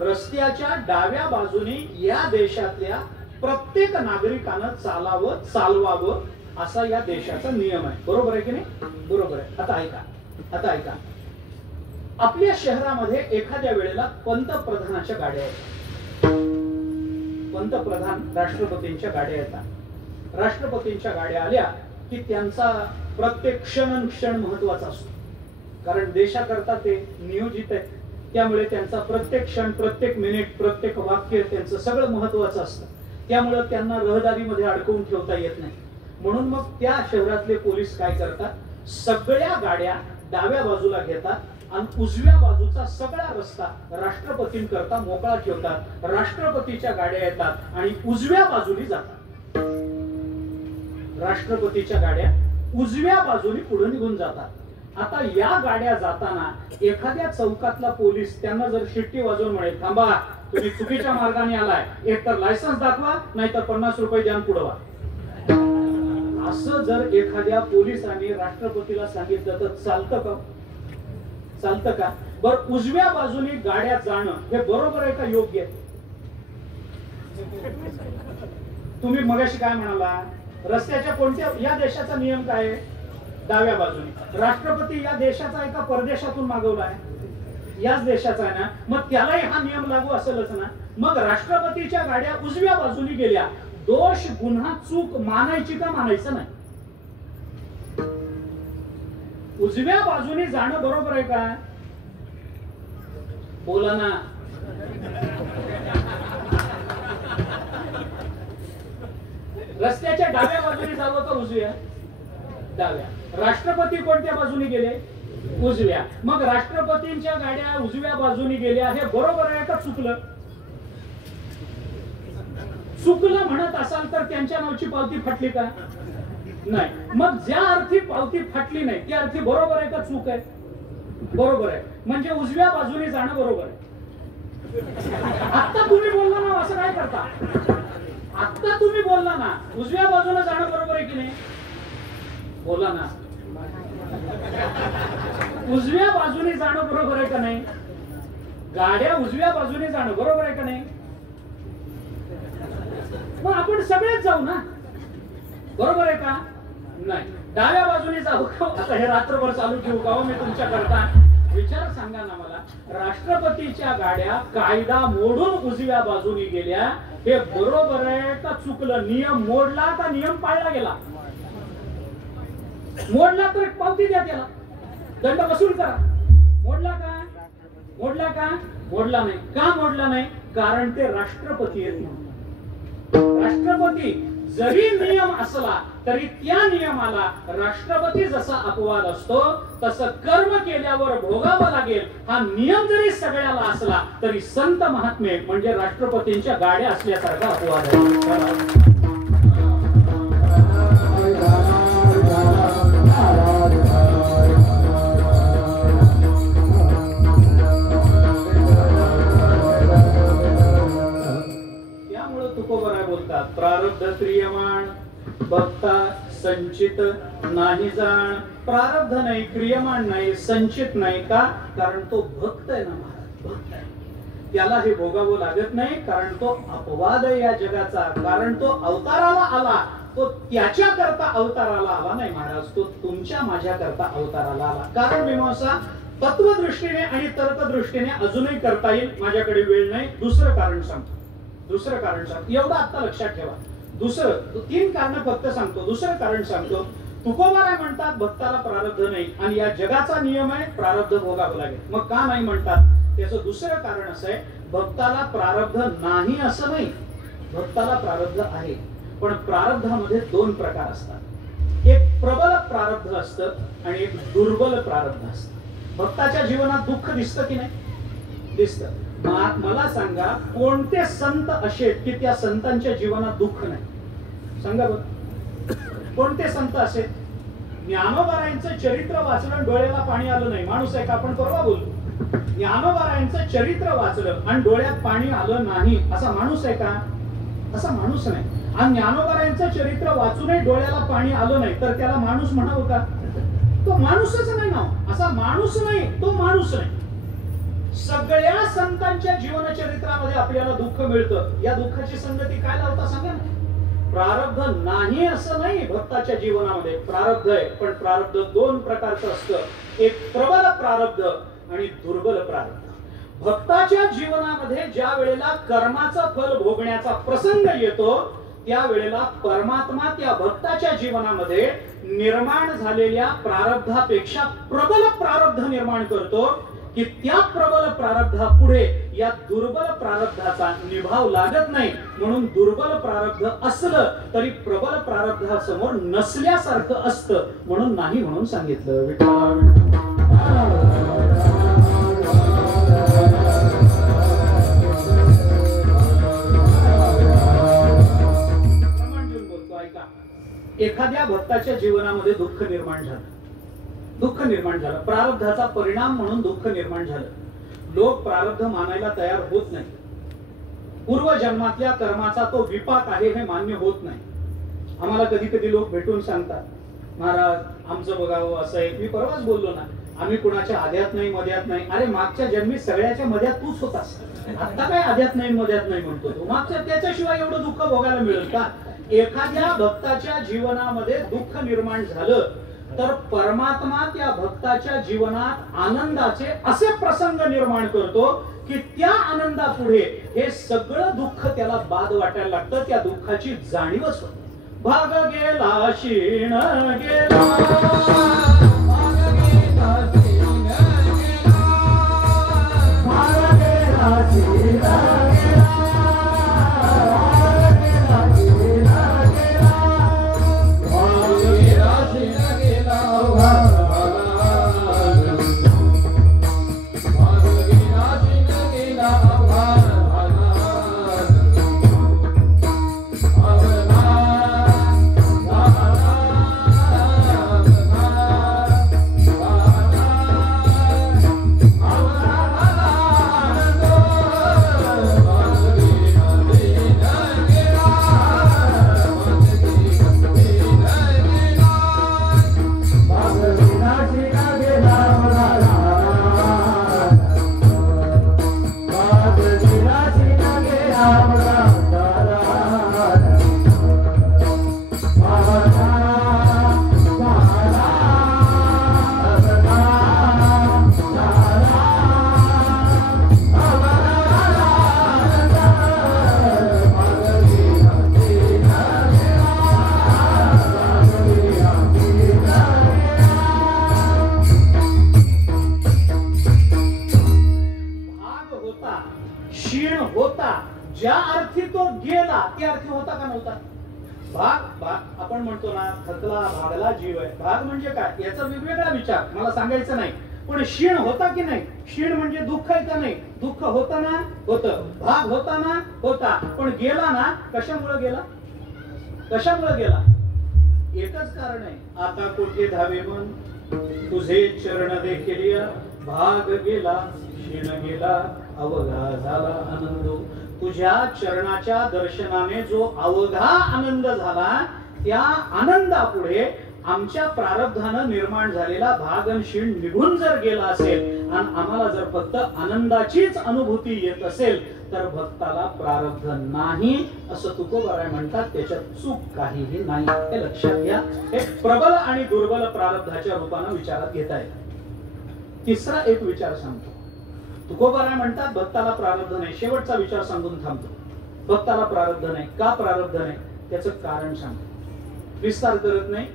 रस्त्याच्या डाव्या बाजूने या देशातल्या प्रत्येक नागरिकानं चालवावं असा या देशाचा नियम आहे. बरोबर आहे की नाही? बरोबर आहे. आता ऐका, आपल्या शहरामध्ये एखाद्या वेळेला पंतप्रधानाच्या गाड्या येतात, पंतप्रधान राष्ट्रपतींच्या गाड्या येतात. राष्ट्रपतींच्या गाड्या आल्या की त्यांचा प्रत्येक क्षण महत्वाचा असतो, कारण देशाकरता ते नियोजित आहेत. त्यामुळे त्यांचा प्रत्येक क्षण, प्रत्येक मिनिट, प्रत्येक वाक्य त्यांचं सगळं महत्वाचं असतं. त्यामुळे त्यांना रहदारीमध्ये अडकवून ठेवता येत नाही. म्हणून मग त्या शहरातले पोलीस काय करतात, सगळ्या गाड्या डाव्या बाजूला घेतात आणि उजव्या बाजूचा सगळा रस्ता राष्ट्रपतींकरता मोकळा ठेवतात. राष्ट्रपतीच्या गाड्या येतात आणि उजव्या बाजूने जातात. राष्ट्रपतीच्या गाड्या उजव्या बाजूने पुढे निघून जातात. आता या गाड्या जाताना एखाद्या चौकातला पोलीस त्यांना जर शिट्टी वाजवून म्हणेल, थांबा, तुम्ही चुकीच्या मार्गाने आलाय, एक तर लायसन्स दाखवा, नाहीतर 50 रुपये द्या पुढवा. असं जर एखाद्या पोलिसांनी राष्ट्रपतीला सांगितलं तर चालतं का? बरं, उजव्या बाजूने गाड्या जाणं हे बरोबर आहे का, योग्य आहे? तुम्ही मगाशी काय म्हणाला, रस्त्याच्या कोणत्या, या देशाचा नियम काय आहे? डाव्या बाजूने. राष्ट्रपती या देशाचा एका परदेशातून मागवलाय, याच देशाचा आहे ना, मग त्यालाही हा नियम लागू असेलच ना. मग राष्ट्रपतीच्या गाड्या उजव्या बाजूने गेल्या, दोष, गुन्हा, चूक मानायची का मानायचं नाही? उजव्या बाजूने जाणं बरोबर आहे का? बोला ना. रस्त्याच्या डाव्या बाजूने जावं का उजव्या? डाव्या. राष्ट्रपती कोणत्या बाजूने गेले? उजव्या. मग राष्ट्रपतींच्या गाड्या उजव्या बाजूने गेल्या, हे बरोबर आहे का चुकलं? चुकलं म्हणत असाल तर त्यांच्या नावची पावती फाटली का? नाही. मग ज्या अर्थी पावती फाटली नाही त्या अर्थी बरोबर आहे का चूक आहे? बरोबर आहे. म्हणजे उजव्या बाजूने जाणं बरोबर आहे. आता तुम्ही बोलला ना, असं काय करता? आता तुम्ही बोलला ना, उजव्या बाजूने जाणं बरोबर आहे की नाही? बोला ना. उजव्या बाजूने जाणं बरोबर आहे का नाही? गाड्या उजव्या बाजूने जाणं बरोबर आहे का नाही? मग आपण सगळेच जाऊ ना, बरोबर आहे का? नाही. डाव्या बाजूने जाऊ का? आता हे रात्रभर चालू ठेवू का मी तुमच्या करता? विचार सांगा ना मला. राष्ट्रपतीच्या गाड्या कायदा मोडून उजव्या बाजूने गेल्या, हे बरोबर आहे का चुकलं? नियम मोडला का नियम पाळला गेला? मोडला तर एक पावती द्या, त्याला दंड वसूल करा. मोडला का? मोडला नाही. का मोडला नाही? कारण ते राष्ट्रपती आहेत म्हणून. राष्ट्रपती जरी नियम असला तरी त्या नियमाला राष्ट्रपती जसा अपवाद असतो तसं कर्म केल्यावर भोगावं लागेल हा नियम जरी सगळ्याला असला तरी संत महात्मे म्हणजे राष्ट्रपतींच्या गाड्या असल्यासारखा अपवाद आहे. प्रारब्ध क्रियमाण भक्ता संचित नाही जाण. प्रारब्ध नाही, क्रियमाण नाही, संचित नाही. का? कारण तो भक्त आहे ना महाराज, भक्त आहे. त्याला हे भोगावं लागत नाही, कारण तो अपवाद आहे या जगाचा. कारण तो अवताराला आला, तो त्याच्या करता अवताराला आला नाही महाराज, तो तुमच्या माझ्या करता अवताराला आला. कारण मीमांसा तत्वदृष्टीने आणि तर्कदृष्टीने अजूनही करता येईल, माझ्याकडे वेळ नाही. दुसरं कारण सांगतो, दुसरं कारण सांगतो, एवढं आता लक्षात ठेवा. दुसरं 3 कारण फक्त सांगतो, दुसरं कारण सांगतो. तुकोबाराय म्हणतात भक्ताला प्रारब्ध नाही आणि या जगाचा नियम आहे प्रारब्ध भोगावं लागेल. मग का नाही म्हणतात? त्याचं दुसरं कारण असं आहे, भक्ताला प्रारब्ध नाही असं नाही, भक्ताला प्रारब्ध आहे. पण प्रारब्धामध्ये 2 प्रकार असतात. एक प्रबल प्रारब्ध असतं आणि एक दुर्बल प्रारब्ध असतं. भक्ताच्या जीवनात दुःख दिसतं की नाही? दिसतं. मला सांगा कोणते संत असे की त्या संतांच्या जीवनात दुःख नाही? सांगा बघ, कोणते संत असे? ज्ञानोबारायांचं चरित्र वाचलं, डोळ्याला पाणी आलं नाही. माणूस आहे का? आपण परवा बोललो, ज्ञानोबारायांचं चरित्र वाचलं आणि डोळ्यात पाणी आलं नाही, असा माणूस आहे का? असा माणूस नाही. आणि ज्ञानोबारायांचं चरित्र वाचूनही डोळ्याला पाणी आलं नाही, तर त्याला माणूस म्हणावं का? तो माणूसच नाही ना. असा माणूस नाही, तो माणूस नाही. सगळ्या संतांच्या जीवन चरित्रामध्ये आपल्याला दुःख मिळतं. या दुःखाची संगती काय लावता सांगा ना? प्रारब्ध नाही असं नाही. भक्ताच्या जीवनामध्ये प्रारब्ध आहे, पण प्रारब्ध 2 प्रकारचं असतं. एक प्रबल प्रारब्ध आणि दुर्बल प्रारब्ध. भक्ताच्या जीवनामध्ये ज्या वेळेला कर्माचं फल भोगण्याचा प्रसंग येतो, त्या वेळेला परमात्मा त्या भक्ताच्या जीवनामध्ये निर्माण झालेल्या प्रारब्धापेक्षा प्रबल प्रारब्ध निर्माण करतो, की त्या प्रबल प्रारब्धापुढे या दुर्बल प्रारब्धाचा निभाव लागत नाही. म्हणून दुर्बल प्रारब्ध असलं तरी प्रबल प्रारब्धासमोर नसल्यासारखं असतं, म्हणून नाही म्हणून सांगितलं. एखाद्या भक्ताच्या जीवनामध्ये दुःख निर्माण झालं, दुःख निर्माण झालं, प्रारब्धाचा परिणाम म्हणून दुःख निर्माण झालं. लोक प्रारब्ध मानायला तयार होत नाही. पूर्वजन्मातल्या कर्माचा तो विपाक आहे हे मान्य होत नाही. आम्हाला कधी कधी लोक भेटून सांगतात, महाराज आमचं बघावं असं आहे. मी परवाच बोललो ना, आम्ही कुणाच्या आध्यात नाही मध्यात नाही. अरे मागच्या जन्मी सगळ्याच्या मध्यात तूच होतास, आता काय आध्यात नाही मध्यात नाही म्हणतो तू? मागच्या त्याच्याशिवाय एवढं दुःख भोगायला मिळेल का? एखाद्या भक्ताच्या जीवनामध्ये दुःख निर्माण झालं तर परमात्मा त्या भक्ताच्या जीवनात आनंदाचे असे प्रसंग निर्माण करतो की त्या आनंदापुढे हे सगळं दुःख त्याला बाद वाटायला लागतं. त्या दुःखाची जाणीवच होते. भाग गेला क्षीण गेला, भाग गेला क्षीण गेला, भाग गेला क्षीण गेला. ज्या अर्थी तो गेला त्या अर्थी होता का नव्हता? भाग आपण म्हणतो ना, थकला भागला जीव आहे. भाग म्हणजे काय याचा वेगवेगळा विचार मला सांगायचं नाही. पण क्षीण होता की नाही? क्षीण म्हणजे दुःख आहे का नाही? दुःख होता ना, होतं. भाग होता ना, होता. पण गेला ना, कशामुळे गेला? कशामुळे गेला? एकच कारण आहे, आता कुठे धावे मन तुझे चरण देखील भाग गेला क्षीण गेला अवघा झाला आनंद. तुझ्या चरणाच्या दर्शनाने जो अवघा आनंद झाला त्या आनंदापुढे आमच्या प्रारब्धानं निर्माण झालेला भाग आणि क्षीण निघून जर गेला असेल आणि आम्हाला जर फक्त आनंदाचीच अनुभूती येत असेल तर भक्ताला प्रारब्ध नाही असं तुकोबाराय म्हणतात. त्याच्यात चूक काहीही नाही हे लक्षात घ्या. एक प्रबल आणि दुर्बल प्रारब्धाच्या रूपानं विचारात घेता येईल. तिसरा एक विचार सांगतो. तुकोबाराय म्हणतात भक्ताला प्रारब्ध नाही. शेवटचा विचार सांगून थांबतो. भक्ताला प्रारब्ध नाही. का प्रारब्ध नाही त्याचं कारण सांगतो. विस्तार करत नाही.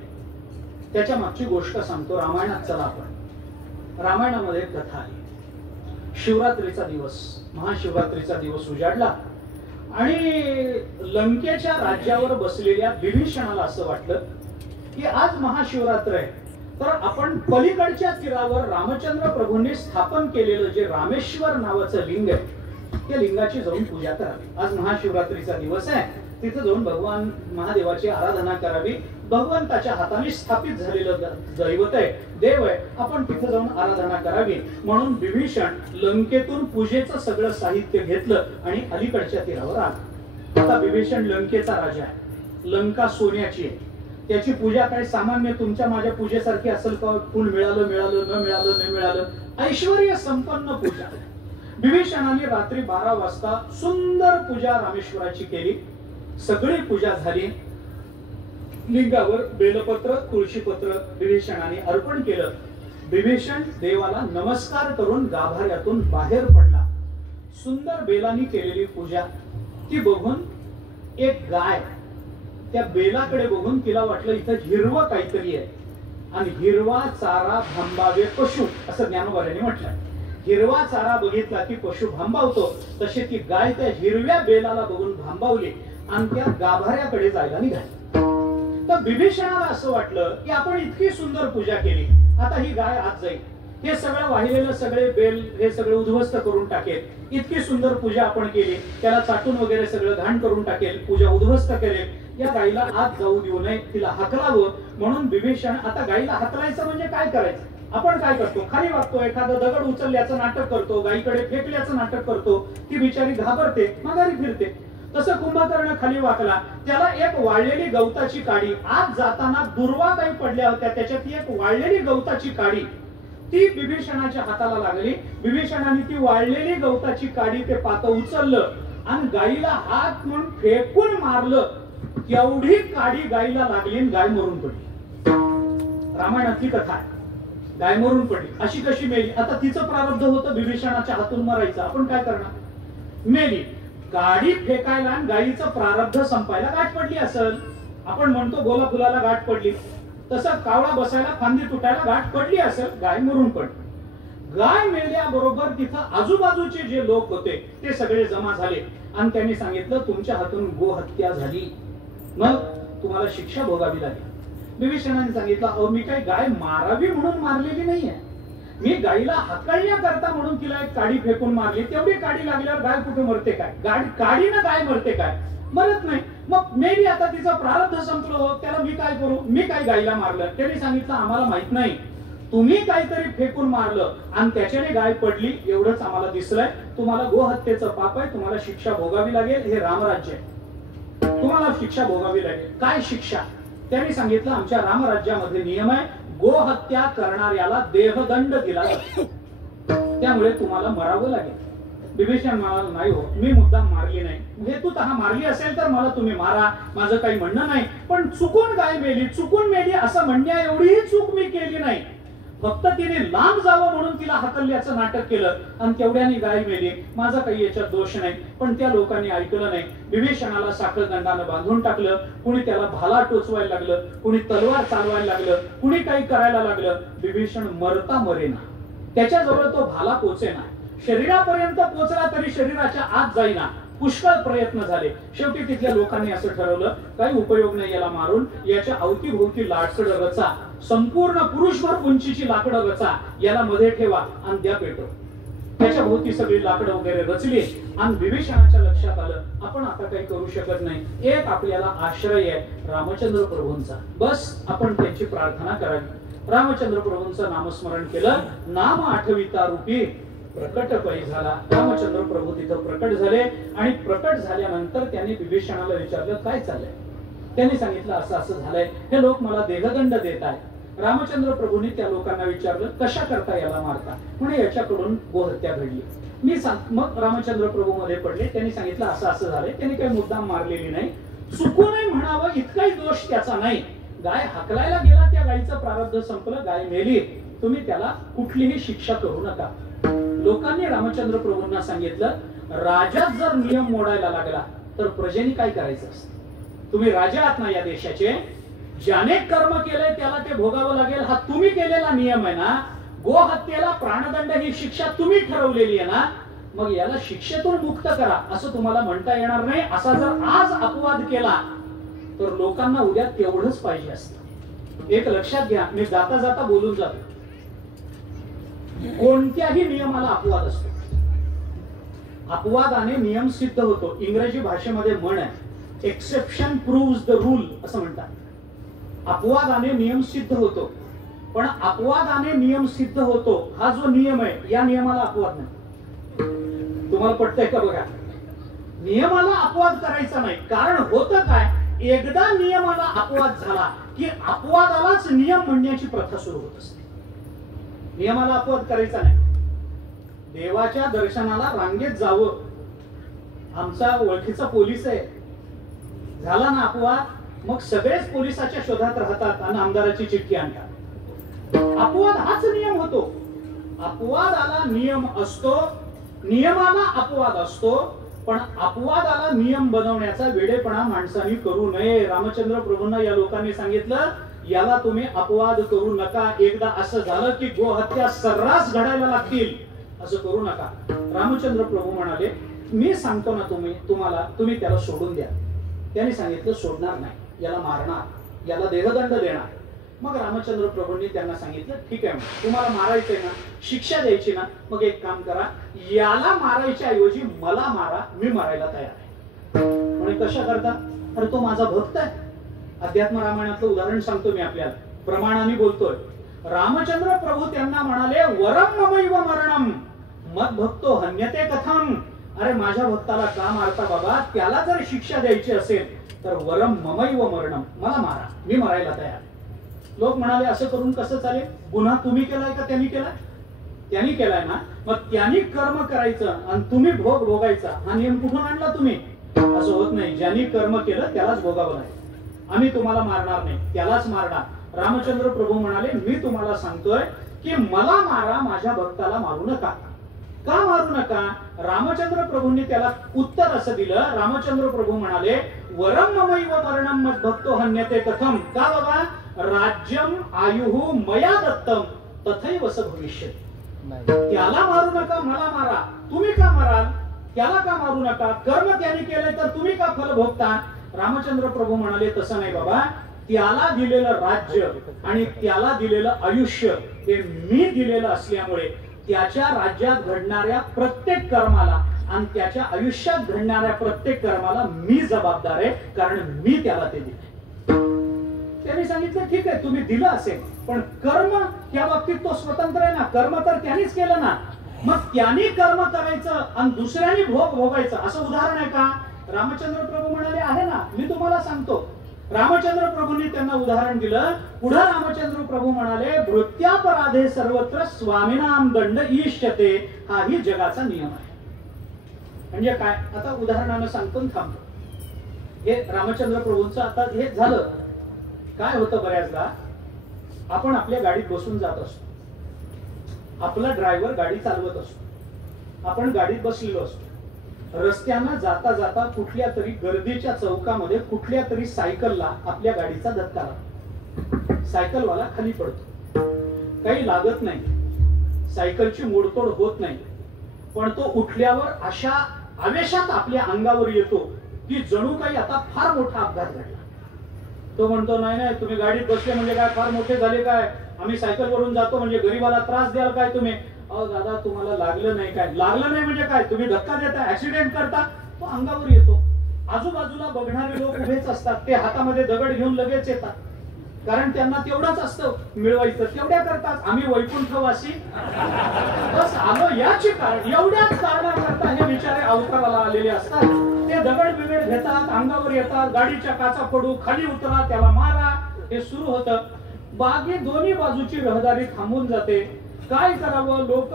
त्याच्या मागची गोष्ट सांगतो. रामायणात चला आपण. रामायणामध्ये कथा आहे. शिवरात्रीचा दिवस, महाशिवरात्रीचा दिवस उजाडला आणि लंकेच्या राज्यावर बसलेल्या विभीषणाला असं वाटलं की आज महाशिवरात्र आहे तर आपण पलीकडच्या तीरावर रामचंद्र प्रभूंनी स्थापन केलेलं जे रामेश्वर नावाचं लिंग आहे त्या लिंगाची जाऊन पूजा करावी. आज महाशिवरात्रीचा दिवस आहे. तिथे जाऊन भगवान महादेवाची आराधना करावी. भगवंताच्या हाताने स्थापित झालेलं दैवत आहे, देव आहे. आपण तिथे जाऊन आराधना करावी म्हणून विभीषण लंकेतून पूजेचं सगळं साहित्य घेतलं आणि अलीकडच्या तीरावर आला. आता विभीषण लंकेचा राजा आहे. लंका सोन्याची आहे. त्याची पूजा काय सामान्य तुमच्या माझ्या पूजेसारखी असेल का? फुल मिळालं मिळालं न मिळालं नाही मिळालं. ऐश्वर्य संपन्न पूजा. विभीषणाने रात्री 12 वाजता सुंदर पूजा रामेश्वराची केली. सगळी पूजा झाली. लिंगावर बेलपत्र तुळशीपत्र विभीषणाने अर्पण केलं. विभीषण देवाला नमस्कार करून गाभाऱ्यातून बाहेर पडला. सुंदर बेलानी केलेली पूजा ती बघून एक गाय त्या बेलाकडे बघून तिला वाटलं इथं हिरवं काहीतरी आहे आणि हिरवा चारा भांबावे पशु असं ज्ञानोबाऱ्यांनी म्हटलं. हिरवा चारा बघितला की पशु भांबावतो तशी ती गाय त्या हिरव्या बेलाला बघून भांबावली आणि त्या गाभाऱ्याकडे जायला निघाली. तर विभीषणाला असं वाटलं की आपण इतकी सुंदर पूजा केली आता ही गाय आत जाईल. हे सगळं वाहिलेलं सगळे बेल हे सगळं उद्ध्वस्त करून टाकेल. इतकी सुंदर पूजा आपण केली त्याला चाटून वगैरे सगळं घाण करून टाकेल. पूजा उद्ध्वस्त करेल. या गायीला आत जाऊ देऊ नये. तिला हाकलावं म्हणून विभीषण आता गायीला हाकलायचं म्हणजे काय करायचं? आपण काय करतो? खाली वागतो. एखादं दगड उचलल्याचं नाटक करतो. गायीकडे फेकल्याचं नाटक करतो. ती बिचारी घाबरते माघारी फिरते. तसं कुंभकर्ण खाली वाकला. त्याला एक वाळलेली गवताची काडी आत जाताना दुर्वा काही पडल्या होत्या त्याच्यात एक वाळलेली गवताची काडी ती विभीषणाच्या हाताला लागली. विभीषणाने ती वाळलेली गवताची काडी ते पात उचललं आणि गायीला हात म्हणून फेकून मारलं. एवढी काडी गायीला लागली आणि गाय मरून पडली. रामायणातली कथा आहे. गाय मरून पडली. अशी कशी मेली? आता तिचं प्रारब्ध होतं विभीषणाच्या हातून मरायचं. आपण काय करणार? मेली. काडी फेकायला आणि गायीचं प्रारब्ध संपायला गाठ पडली असेल. आपण म्हणतो गोला फुलाला गाठ पडली तसं कावळा बसायला फांदी तुटायला गाठ पडली असेल. गाय मरून पडली. गाय मेल्याबरोबर तिथं आजूबाजूचे जे लोक होते ते सगळे जमा झाले आणि त्यांनी सांगितलं तुमच्या हातून गोहत्या झाली मग तुम्हाला शिक्षा भोगावी लागेल. विभीषणाने सांगितलं अहो मी काही गाय मारावी म्हणून मारलेली नाहीये. मी गायीला हाकलण्याकरता म्हणून तिला एक काडी फेकून मारली. तेवढी काडी लागल्यावर गाय कुठे मरते काय? काडीनं गाय मरते काय? मरत नाही. मग मेली. आता तिचं प्रारब्ध संपलं त्याला मी काय करू? मी काय गायीला मारलं? त्यांनी सांगितलं आम्हाला माहित नाही. तुम्ही काहीतरी फेकून मारलं आणि त्याच्याने गाय पडली एवढंच आम्हाला दिसलंय. तुम्हाला गोहत्येचं पाप आहे. तुम्हाला शिक्षा भोगावी लागेल. हे रामराज्य आहे. तुम्हाला शिक्षा भोगावी लागेल. काय शिक्षा? त्यांनी सांगितलं आमच्या रामराज्यामध्ये नियम आहे गोहत्या करणाऱ्याला देहदंड दिला जातो. त्यामुळे तुम्हाला मरावं लागेल. विभीषण म्हणाला नाही हो मी मुद्दाम मारली नाही. हेतूतः मारली असेल तर मला तुम्ही मारा माझं काही म्हणणं नाही. पण चुकून गाय मेली चुकून मेली असं म्हणण्या एवढीही चूक मी केली नाही. फक्त तिने लांब जावं म्हणून तिला हाकलल्याचं नाटक केलं आणि तेवढ्याने गाय मेली. माझा काही याच्यात दोष नाही. पण त्या लोकांनी ऐकलं नाही. विभीषणाला साखळदंडानं बांधून टाकलं. कुणी त्याला भाला टोचवायला लागलं. कुणी तलवार चालवायला लागलं. कुणी काही करायला लागलं. विभीषण मरता मरेना. त्याच्याजवळ तो भाला पोचेना. शरीरापर्यंत पोचला तरी शरीराच्या आत जाईना. पुष्कळ प्रयत्न झाले. शेवटी तिथल्या लोकांनी असं ठरवलं काही उपयोग नाही याला मारून. याच्या अवतीभोवती लाकडं रचा. संपूर्ण पुरुषभर उंचीची लाकडं रचा. याला मध्ये ठेवा आणि द्या पेटो. त्याच्या भोवती सगळी लाकडं वगैरे रचली आणि विभीषणाच्या लक्षात आलं आपण आता काही करू शकत नाही. एक आपल्याला आश्रय आहे रामचंद्र प्रभूंचा. बस आपण त्यांची प्रार्थना करावी. रामचंद्र प्रभूंचं नामस्मरण केलं. नाम आठविता रूपी प्रकट पै झाला. रामचंद्र प्रभू तिथं प्रकट झाले आणि प्रकट झाल्यानंतर त्यांनी विभीषणाला विचारलं काय चाललंय. त्यांनी सांगितलं असं असं झालंय, हे लोक मला देहदंड देत आहेत. रामचंद्र प्रभूंनी त्या लोकांना विचारलं कशा करता याला मारता. म्हणे याच्याकडून गोहत्या घडली. मग रामचंद्र प्रभू मध्ये पडले. त्यांनी सांगितलं असं असं झालंय. त्यांनी काही मुद्दाम मारलेली नाही, चुकूनही म्हणावं इतकाही दोष त्याचा नाही. गाय हाकलायला गेला, त्या गायीचं प्रारब्ध संपलं, गाय मेली, तुम्ही त्याला कुठलीही शिक्षा करू नका. लोकांनी रामचंद्र प्रभूंना सांगितलं राजाच जर नियम मोडायला लागला तर प्रजेने काय करायचं असतं. तुम्ही राजा आहात ना या देशाचे, ज्याने कर्म केलंय त्याला ते भोगावं लागेल. हा तुम्ही केलेला नियम आहे ना. गोहत्येला प्राणदंड ही शिक्षा तुम्ही ठरवलेली आहे ना. मग याला शिक्षेतून मुक्त करा असं तुम्हाला म्हणता येणार नाही. असा जर आज अपवाद केला तर लोकांना उद्या तेवढंच पाहिजे असतं. एक लक्षात घ्या, मी जाता जाता बोलून जातो. कोणत्याही नियमाला अपवाद असतो. अपवादाने नियम सिद्ध होतो. इंग्रजी भाषेमध्ये म्हण आहे एक्सेप्शन प्रूव्हज द रूल असं म्हणतात. अपवादाने नियम सिद्ध होतो. पण अपवादाने नियम सिद्ध होतो हा जो नियम आहे या नियमाला अपवाद नाही. तुम्हाला पटतंय का बघा. नियमाला अपवाद करायचा नाही. कारण होतं काय, एकदा नियमाला अपवाद झाला की अपवादालाच नियम म्हणण्याची प्रथा सुरू होत असते. नियमाला अपवाद करायचा नाही. देवाच्या दर्शनाला रांगेत जावं. आमचा ओळखीचा पोलीस आहे, झाला ना अपवाद मग सगळेच पोलिसाच्या शोधात राहतात आणि आमदाराची चिठ्ठी आणतात. अपवाद हाच नियम होतो. अपवादाला नियम असतो, नियमाला अपवाद असतो. पण अपवादाला नियम बनवण्याचा वेडेपणा माणसांनी करू नये. रामचंद्र प्रभूंना या लोकांनी सांगितलं याला तुम्ही अपवाद करू नका. एकदा असं झालं की गोहत्या सर्रास घडायला लागतील, असं करू नका. रामचंद्र प्रभू म्हणाले मी सांगतो ना तुम्ही त्याला सोडून द्या. त्यांनी सांगितलं सोडणार नाही, याला मारणार, याला देहदंड देणार. मग रामचंद्र प्रभूंनी त्यांना सांगितलं ठीक आहे, तुम्हाला मारायचंय ना, शिक्षा द्यायची ना, मग एक काम करा, याला मारायच्या ऐवजी मला मारा, मी मारायला तयार आहे. म्हणजे कशा करता, अरे तो माझा भक्त आहे. अध्यात्म रामायणातलं उदाहरण सांगतो मी आपल्याला, प्रमाणाने बोलतोय. रामचंद्र प्रभू त्यांना म्हणाले वरम ममैव मरणम मद भक्तो हन्यते कथम. अरे माझ्या भक्ताला का मारता बाबा, त्याला जर शिक्षा द्यायची असेल तर वरम ममैव मरणम, मला मारा, मी मरायला तयार. लोक म्हणाले असं करून कसं चालेल, गुन्हा तुम्ही केलाय का त्यांनी केलाय? त्यांनी केलाय ना, मग त्यांनी कर्म करायचं आणि तुम्ही भोग भोगायचा, हा नियम कुठून आणला तुम्ही? असं होत नाही. ज्यांनी कर्म केलं त्यालाच भोगावं लागेल. आम्ही तुम्हाला मारणार नाही, त्यालाच मारणार. रामचंद्र प्रभू म्हणाले मी तुम्हाला सांगतोय की मला मारा, माझ्या भक्ताला मारू नका. का मारू नका? रामचंद्र प्रभूंनी त्याला उत्तर असं दिलं. रामचंद्र प्रभू म्हणाले वरम ममैव मरणम मद भक्तो हन्यते कथम. का बाबा, राज्यम आयुः मया दत्तम तथैव स भविष्यति. त्याला मारू नका, मला मारा. तुम्ही का माराल? त्याला का मारू नका? कर्म त्याने केले तर तुम्ही का फल भोगता? रामचंद्र प्रभू म्हणाले तसं नाही बाबा, त्याला दिलेलं राज्य आणि त्याला दिलेलं आयुष्य हे मी दिलेलं असल्यामुळे त्याच्या राज्यात घडणाऱ्या प्रत्येक कर्माला आणि त्याच्या आयुष्यात घडणाऱ्या प्रत्येक कर्माला मी जबाबदार आहे, कारण मी त्याला ते दिले. त्यांनी सांगितलं ठीक आहे तुम्ही दिलं असेल, पण कर्म त्या बाबतीत तो स्वतंत्र आहे ना, कर्म तर त्यांनीच केलं ना. मग त्यांनी कर्म करायचं आणि दुसऱ्यांनी भोग भोगायचं असं उदाहरण आहे का? रामचंद्र प्रभू म्हणाले आहे ना, मी तुम्हाला सांगतो. रामचंद्र प्रभूंनी त्यांना उदाहरण दिलं. पुढे रामचंद्र प्रभू म्हणाले भृत्यापराधे सर्वत्र स्वामीनाम दंड ईष्यते. हाही जगाचा नियम आहे. म्हणजे काय, आता उदाहरणानं सांगतो थांबतो. हे रामचंद्र प्रभूंचं आता हे झालं. काय होतं, बऱ्याचदा आपण आपल्या गाडीत बसून जात असतो, आपला ड्रायव्हर गाडी चालवत असतो, आपण गाडीत बसलेलो असतो. रस्त्यानं जाता जाता कुठल्या तरी गर्दीच्या चौकामध्ये कुठल्या तरी सायकलला आपल्या गाडीचा धक्का लागतो. सायकलवाला खाली पडतो, काही लागत नाही, सायकलची मोडतोड होत नाही, पण तो उठल्यावर अशा आवेशात आपल्या अंगावर येतो की जणू काही आता फार मोठा अपघात घडला. तो म्हणतो नाही नाही, तुम्ही गाडीत बसले म्हणजे काय फार मोठे झाले काय, आम्ही सायकल वरून जातो म्हणजे गरीबाला त्रास द्याल काय तुम्ही? अहो दादा तुम्हाला लागलं नाही काय? लागलं नाही म्हणजे काय, तुम्ही धक्का देता, ऍक्सिडेंट करता. तो अंगावर येतो. आजूबाजूला बघणारे लोक उभेच असतात, ते हातामध्ये दगड घेऊन लगेच येतात. कारण त्यांना तेवढंच असतं मिळवायचं, तेवढ्या करतात आम्ही वैकुंठवासी बस आलो याची कारण, एवढ्याच कारणाकरता हे बिचारे अवताराला आलेले असतात. ते दगड बिगड घेतात, अंगावर येतात, गाडीच्या काचा पडू, खाली उतरा, त्याला मारा, हे सुरू होतं. बागी दोन्ही बाजूची रहदारी थांबून जाते. काय करावं, लोक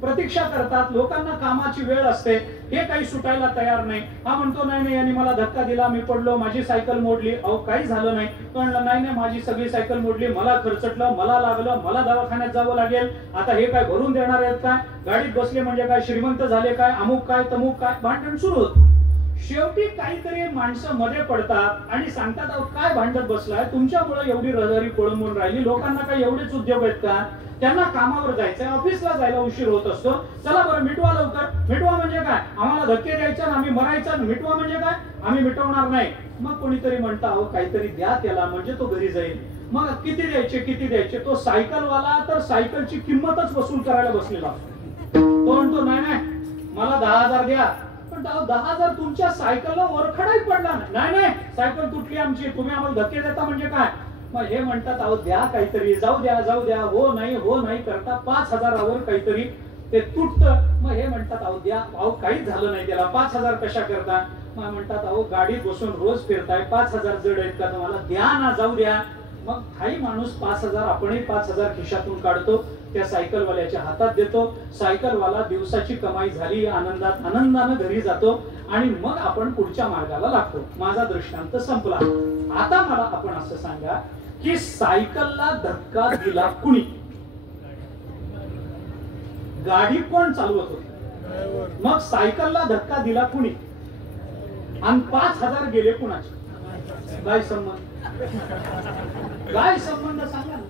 प्रतीक्षा करतात, लोकांना कामाची वेळ असते, हे काही सुटायला तयार नाही. हा म्हणतो नाही नाही यांनी मला धक्का दिला, मी पडलो, माझी सायकल मोडली. अहो काही झालं नाही. तो म्हणला नाही नाही माझी सगळी सायकल मोडली, मला खर्चटलं, मला लागलं, मला दवाखान्यात जावं लागेल, आता हे काय भरून देणार आहेत काय, गाडीत बसले म्हणजे काय श्रीमंत झाले काय, अमुक काय तमुक काय, भांडण सुरू होत. शेवटी काहीतरी माणसं मध्ये पडतात आणि सांगतात अहो काय भांडत बसलाय, तुमच्यामुळे एवढी रहदारी कोळंबून राहिली, लोकांना काय एवढेच उद्योग आहेत का, त्यांना कामावर जायचंय, ऑफिसला जायला उशीर होत असतो, चला बरं मिटवा लवकर. मिटवा म्हणजे काय, आम्हाला धक्के द्यायचे आम्ही मरायचं, मिटवा म्हणजे काय, आम्ही मिटवणार नाही. मग कोणीतरी म्हणतं अहो काहीतरी द्या त्याला म्हणजे तो घरी जाईल. मग किती द्यायचे किती द्यायचे, तो सायकलवाला तर सायकलची किंमतच वसूल करायला बसलेला असतो. तो म्हणतो नाही नाही मला 10,000 द्या. पण 10,000 तुमच्या सायकलला वरखडाही पडला नाही. नाही सायकल तुटली आमची, तुम्ही आम्हाला धक्के देता म्हणजे काय. मग हे म्हणतात अहो द्या काहीतरी, जाऊ द्या, हो नाही करता 5,000वर काहीतरी ते तुटतं. मग हे म्हणतात अहो द्या, अहो काहीच झालं नाही त्याला, 5,000 कशा करता. मग म्हणतात अहो गाडीत बसून रोज फिरताय, 5,000 जड आहेत का तुम्हाला, द्या ना, जाऊ द्या. मग काही माणूस 5,000, आपणही 5,000 खिशातून काढतो, त्या सायकलवाल्याच्या हातात देतो. सायकलवाला दिवसाची कमाई झाली, आनंदानं घरी जातो आणि मग आपण पुढच्या मार्गाला लागतो. माझा दृष्टांत संपला. आता मला आपण असं सांगा की सायकलला धक्का दिला कुणी, गाडी कोण चालवत होती, मग सायकलला धक्का दिला कुणी आणि 5,000 गेले कुणाचे, काय संबंध, काय संबंध सांगा ना,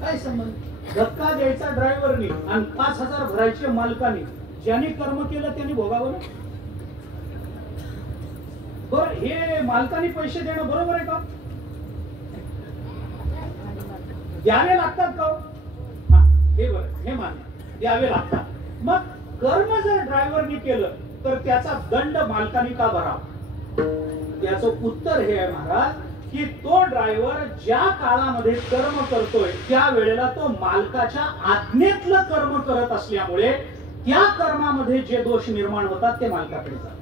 काय संबंध. धक्का द्यायचा ड्रायव्हरनी आणि 5,000 भरायचे मालकाने, ज्याने कर्म केलं त्यांनी भोगावं ना. बरं हे मालकाने पैसे देणं बरोबर आहे का, द्यावे लागतात का, हे बरं हे मान्य द्यावे लागतात. मग कर्म जर ड्रायव्हरने केलं तर त्याचा दंड मालकाने का भरावा. याचं उत्तर हे आहे महाराज की तो ड्रायव्हर ज्या काळामध्ये कर्म करतोय त्या वेळेला तो मालकाच्या आज्ञेतलं कर्म करत असल्यामुळे त्या कर्मामध्ये जे दोष निर्माण होतात ते मालकाकडे जातात.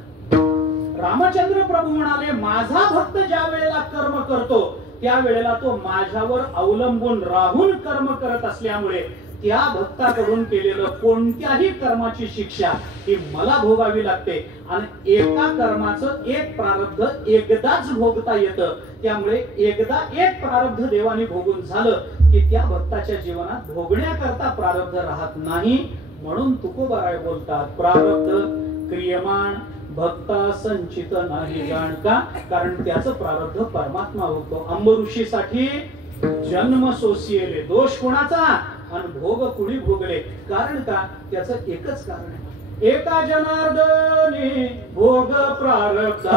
रामचंद्र प्रभू म्हणाले माझा भक्त ज्या वेळेला कर्म करतो त्या वेळेला तो माझ्यावर अवलंबून राहून कर्म करत असल्यामुळे त्या भक्ताकडून केलेलं कोणत्याही कर्माची शिक्षा ही मला भोगावी लागते. आणि एका कर्माचं एक प्रारब्ध एकदाच भोगता येतं, त्यामुळे एकदा एक प्रारब्ध देवाने भोगून झालं की त्या भक्ताच्या जीवनात भोगण्याकरता प्रारब्ध राहत नाही. म्हणून तुकोबाराय बोलतात प्रारब्ध क्रियमाण भक्ता संचित नाही जाण का, कारण त्याचं प्रारब्ध परमात्मा होतो. अंबऋषीसाठी जन्म सोसिएले, दोष कोणाचा आणि भोग कुणी भोगले, कारण का, त्याचं एकच कारण आहे, एका जनार्दनी भोग प्रारब्धाचा.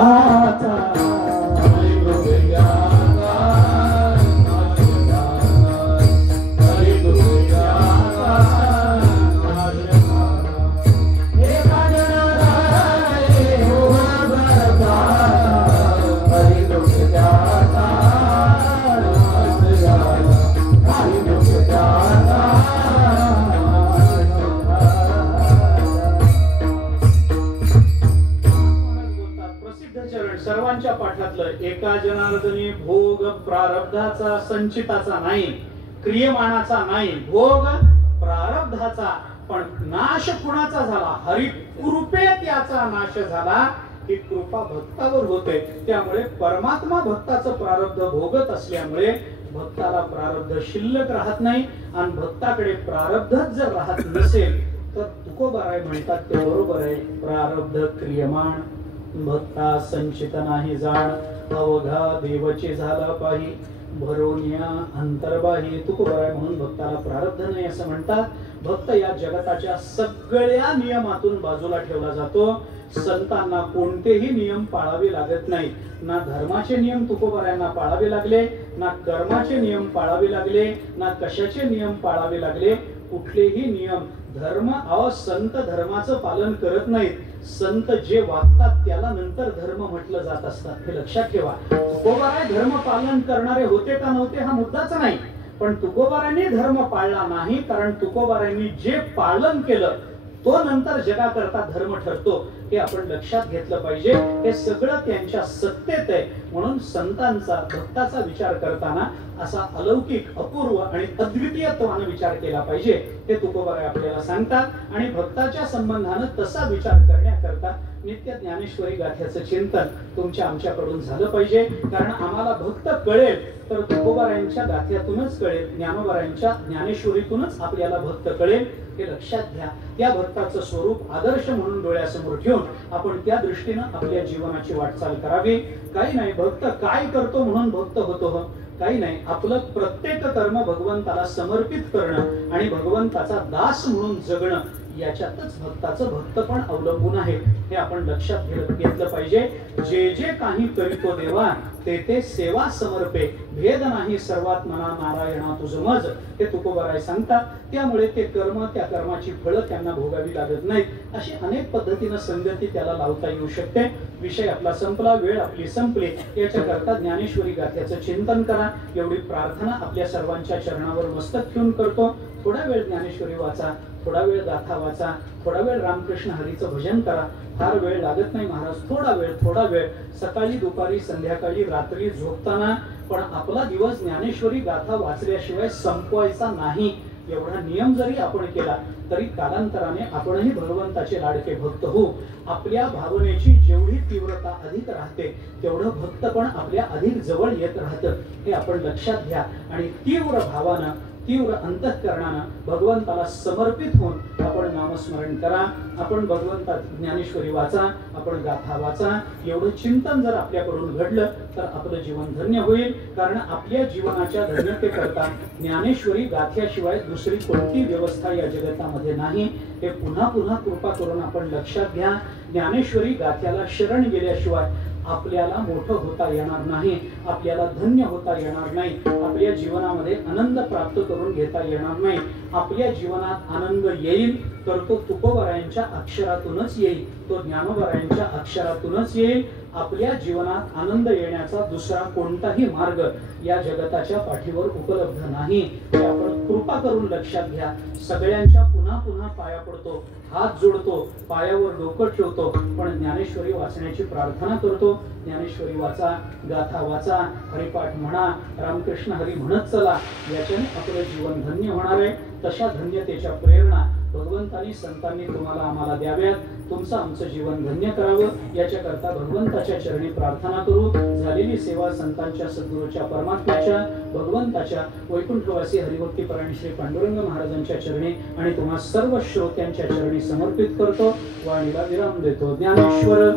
सर्वांच्या पाठातलं एका जनार्दनी भोग प्रारब्धाचा संचिताचा नाही, क्रियमाणाचा नाही, भोग प्रारब्धाचा. पण नाश कुणाचा झाला, हरी कृपेत याचा नाश झाला. ही कृपा भक्तावर होते, त्यामुळे परमात्मा भक्ताचं प्रारब्ध भोगत असल्यामुळे भक्ताला प्रारब्ध शिल्लक राहत नाही. आणि भक्ताकडे प्रारब्धच जर राहत नसेल तर तुकोबाराय म्हणतात ते बरोबर आहे, प्रारब्ध क्रियमाण भक्ता संचित नाही जाण. अवघा देवचे झाला पाही भरोनिया अंतर्बाही. तुकोबाराय म्हणून भक्ताला प्रारब्ध नाही असं म्हणतात. भक्त या जगताच्या सगळ्या नियमातून बाजूला ठेवला जातो. संतांना कोणतेही नियम पाळावे लागत नाही, ना धर्माचे नियम तुकोबारायांना पाळावे लागले, ना कर्माचे नियम पाळावे लागले, ना कशाचे नियम पाळावे लागले. कुठलेही नियम धर्म संत धर्माचं पालन करत नाहीत. संत जे वागतात त्याला नंतर धर्म म्हटलं जात असतात, हे लक्षात ठेवा. तुकोबाराय धर्म पालन करणारे होते का नव्हते हा मुद्दाच नाही, पण तुकोबारायांनी धर्म पाळला नाही, कारण तुकोबारायांनी जे पालन केलं तो नंतर जगाकरता धर्म ठरतो, हे आपण लक्षात घेतलं पाहिजे. हे सगळं त्यांच्या सत्तेत आहे. म्हणून संतांचा भक्ताचा विचार करताना असा अलौकिक अपूर्व आणि अद्वितीयत्वाने विचार केला पाहिजे, हे तुकोबाराय आपल्याला सांगतात. आणि भक्ताच्या संबंधानं तसा विचार करण्याकरता नित्य ज्ञानेश्वरी गाथ्याचं चिंतन तुमच्या आमच्याकडून झालं पाहिजे. कारण आम्हाला भक्त कळेल तर तुकोबारायांच्या गाथ्यातूनच कळेल, ज्ञानोबारायांच्या ज्ञानेश्वरीतूनच आपल्याला भक्त कळेल, हे लक्षात घ्या. त्या भक्ताचं स्वरूप आदर्श म्हणून डोळ्यासमोर ठेवून आपण त्या दृष्टीनं आपल्या जीवनाची वाटचाल करावी. काही नाही, भक्त काय करतो म्हणून भक्त होतो, काही नाही. आपलं प्रत्येक कर्म भगवंताला समर्पित करणं आणि भगवंताचा दास म्हणून जगणं याच्यातच भक्ताचं भक्तपण अवलंबून आहे, हे आपण लक्षात घेतलं पाहिजे. जे जे काही करीतो देवा ते ते सेवा समर्पे, भेद नाही सर्वात मना नारायणा तुझ मज, हे तुकोबाराय सांगतात. त्यामुळे ते कर्म, त्या कर्माची फळं त्यांना भोगावी लागत नाहीत. अशी अनेक पद्धतीनं संगती त्याला लावता येऊ शकते. विषय आपला संपला, वेळ आपली संपली. याच्याकरता ज्ञानेश्वरी गाथ्याचं चिंतन करा, एवढी प्रार्थना आपल्या सर्वांच्या चरणावर मस्तक ठेवून करतो. थोडा वेळ ज्ञानेश्वरी वाचा, थोडा वेळ गाथा वाचा, थोडा वेळ रामकृष्ण हरीचं भजन करा. फार वेळ लागत नाही महाराज, थोडा वेळ सकाळी, दुपारी, संध्याकाळी, रात्री झोपताना. पण आपला दिवस ज्ञानेश्वरी गाथा वाचल्याशिवाय संपवायचा नाही, एवढा नियम जरी आपण केला तरी कालांतराने आपणही भगवंताचे लाडके भक्त होऊ. आपल्या भावनेची जेवढी तीव्रता अधिक राहते तेवढं भक्त पण आपल्या अधिक जवळ येत राहतं, हे आपण लक्षात घ्या. आणि तीव्र भावानं, तीव्र अंतःकरणानं भगवंताला समर्पित होऊन आपण नामस्मरण करा. आपण भगवंता ज्ञानेश्वरी वाचा, आपण गाथा वाचा. एवढं चिंतन जर आपल्याकडून घडलं तर आपलं जीवन धन्य होईल. कारण आपल्या जीवनाच्या धन्यतेकरता ज्ञानेश्वरी गाथ्याशिवाय दुसरी कोणती व्यवस्था या जगतामध्ये नाही, हे पुन्हा पुन्हा कृपा करून आपण लक्षात घ्या. ज्ञानेश्वरी गाथ्याला शरण गेल्याशिवाय आपल्याला मोठं होता येणार नाही, आपल्याला धन्य होता येणार नाही, आपल्या जीवनामध्ये आनंद प्राप्त करून घेता येणार नाही. आपल्या जीवनात आनंद येईल तर तो तुकोबारायांच्या अक्षरातूनच येईल, तो ज्ञानोबारायांच्या अक्षरातूनच येईल. आपल्या जीवनात आनंद येण्याचा दुसरा कोणताही मार्ग या जगताच्या पाठीवर उपलब्ध नाही, हे आपण कृपा करून लक्षात घ्या. सगळ्यांच्या पुन्हा पुन्हा पाया पडतो, हात जोडतो, पायावर डोकं ठेवतो, पण ज्ञानेश्वरी वाचण्याची प्रार्थना करतो. ज्ञानेश्वरी वाचा, गाथा वाचा, हरिपाठ म्हणा, रामकृष्ण हरी म्हणत चला. याच्याने आपलं जीवन धन्य होणार आहे. तशा धन्यतेच्या प्रेरणा भगवंतानी, संतांनी तुम्हाला आम्हाला द्याव्यात. तुमचं आमचं जीवन धन्य करावं याच्याकरता भगवंताच्या चरणी प्रार्थना करू. झालेली सेवा संतांच्या, सद्गुरूच्या, परमात्म्याच्या, भगवंताच्या, वैकुंठवासी हरिभक्तीपरायण श्री पांडुरंग महाराजांच्या चरणी आणि तुम्हा सर्व श्रोत्यांच्या चरणी समर्पित करतो. वाणीला विराम देतो. ज्ञानेश्वर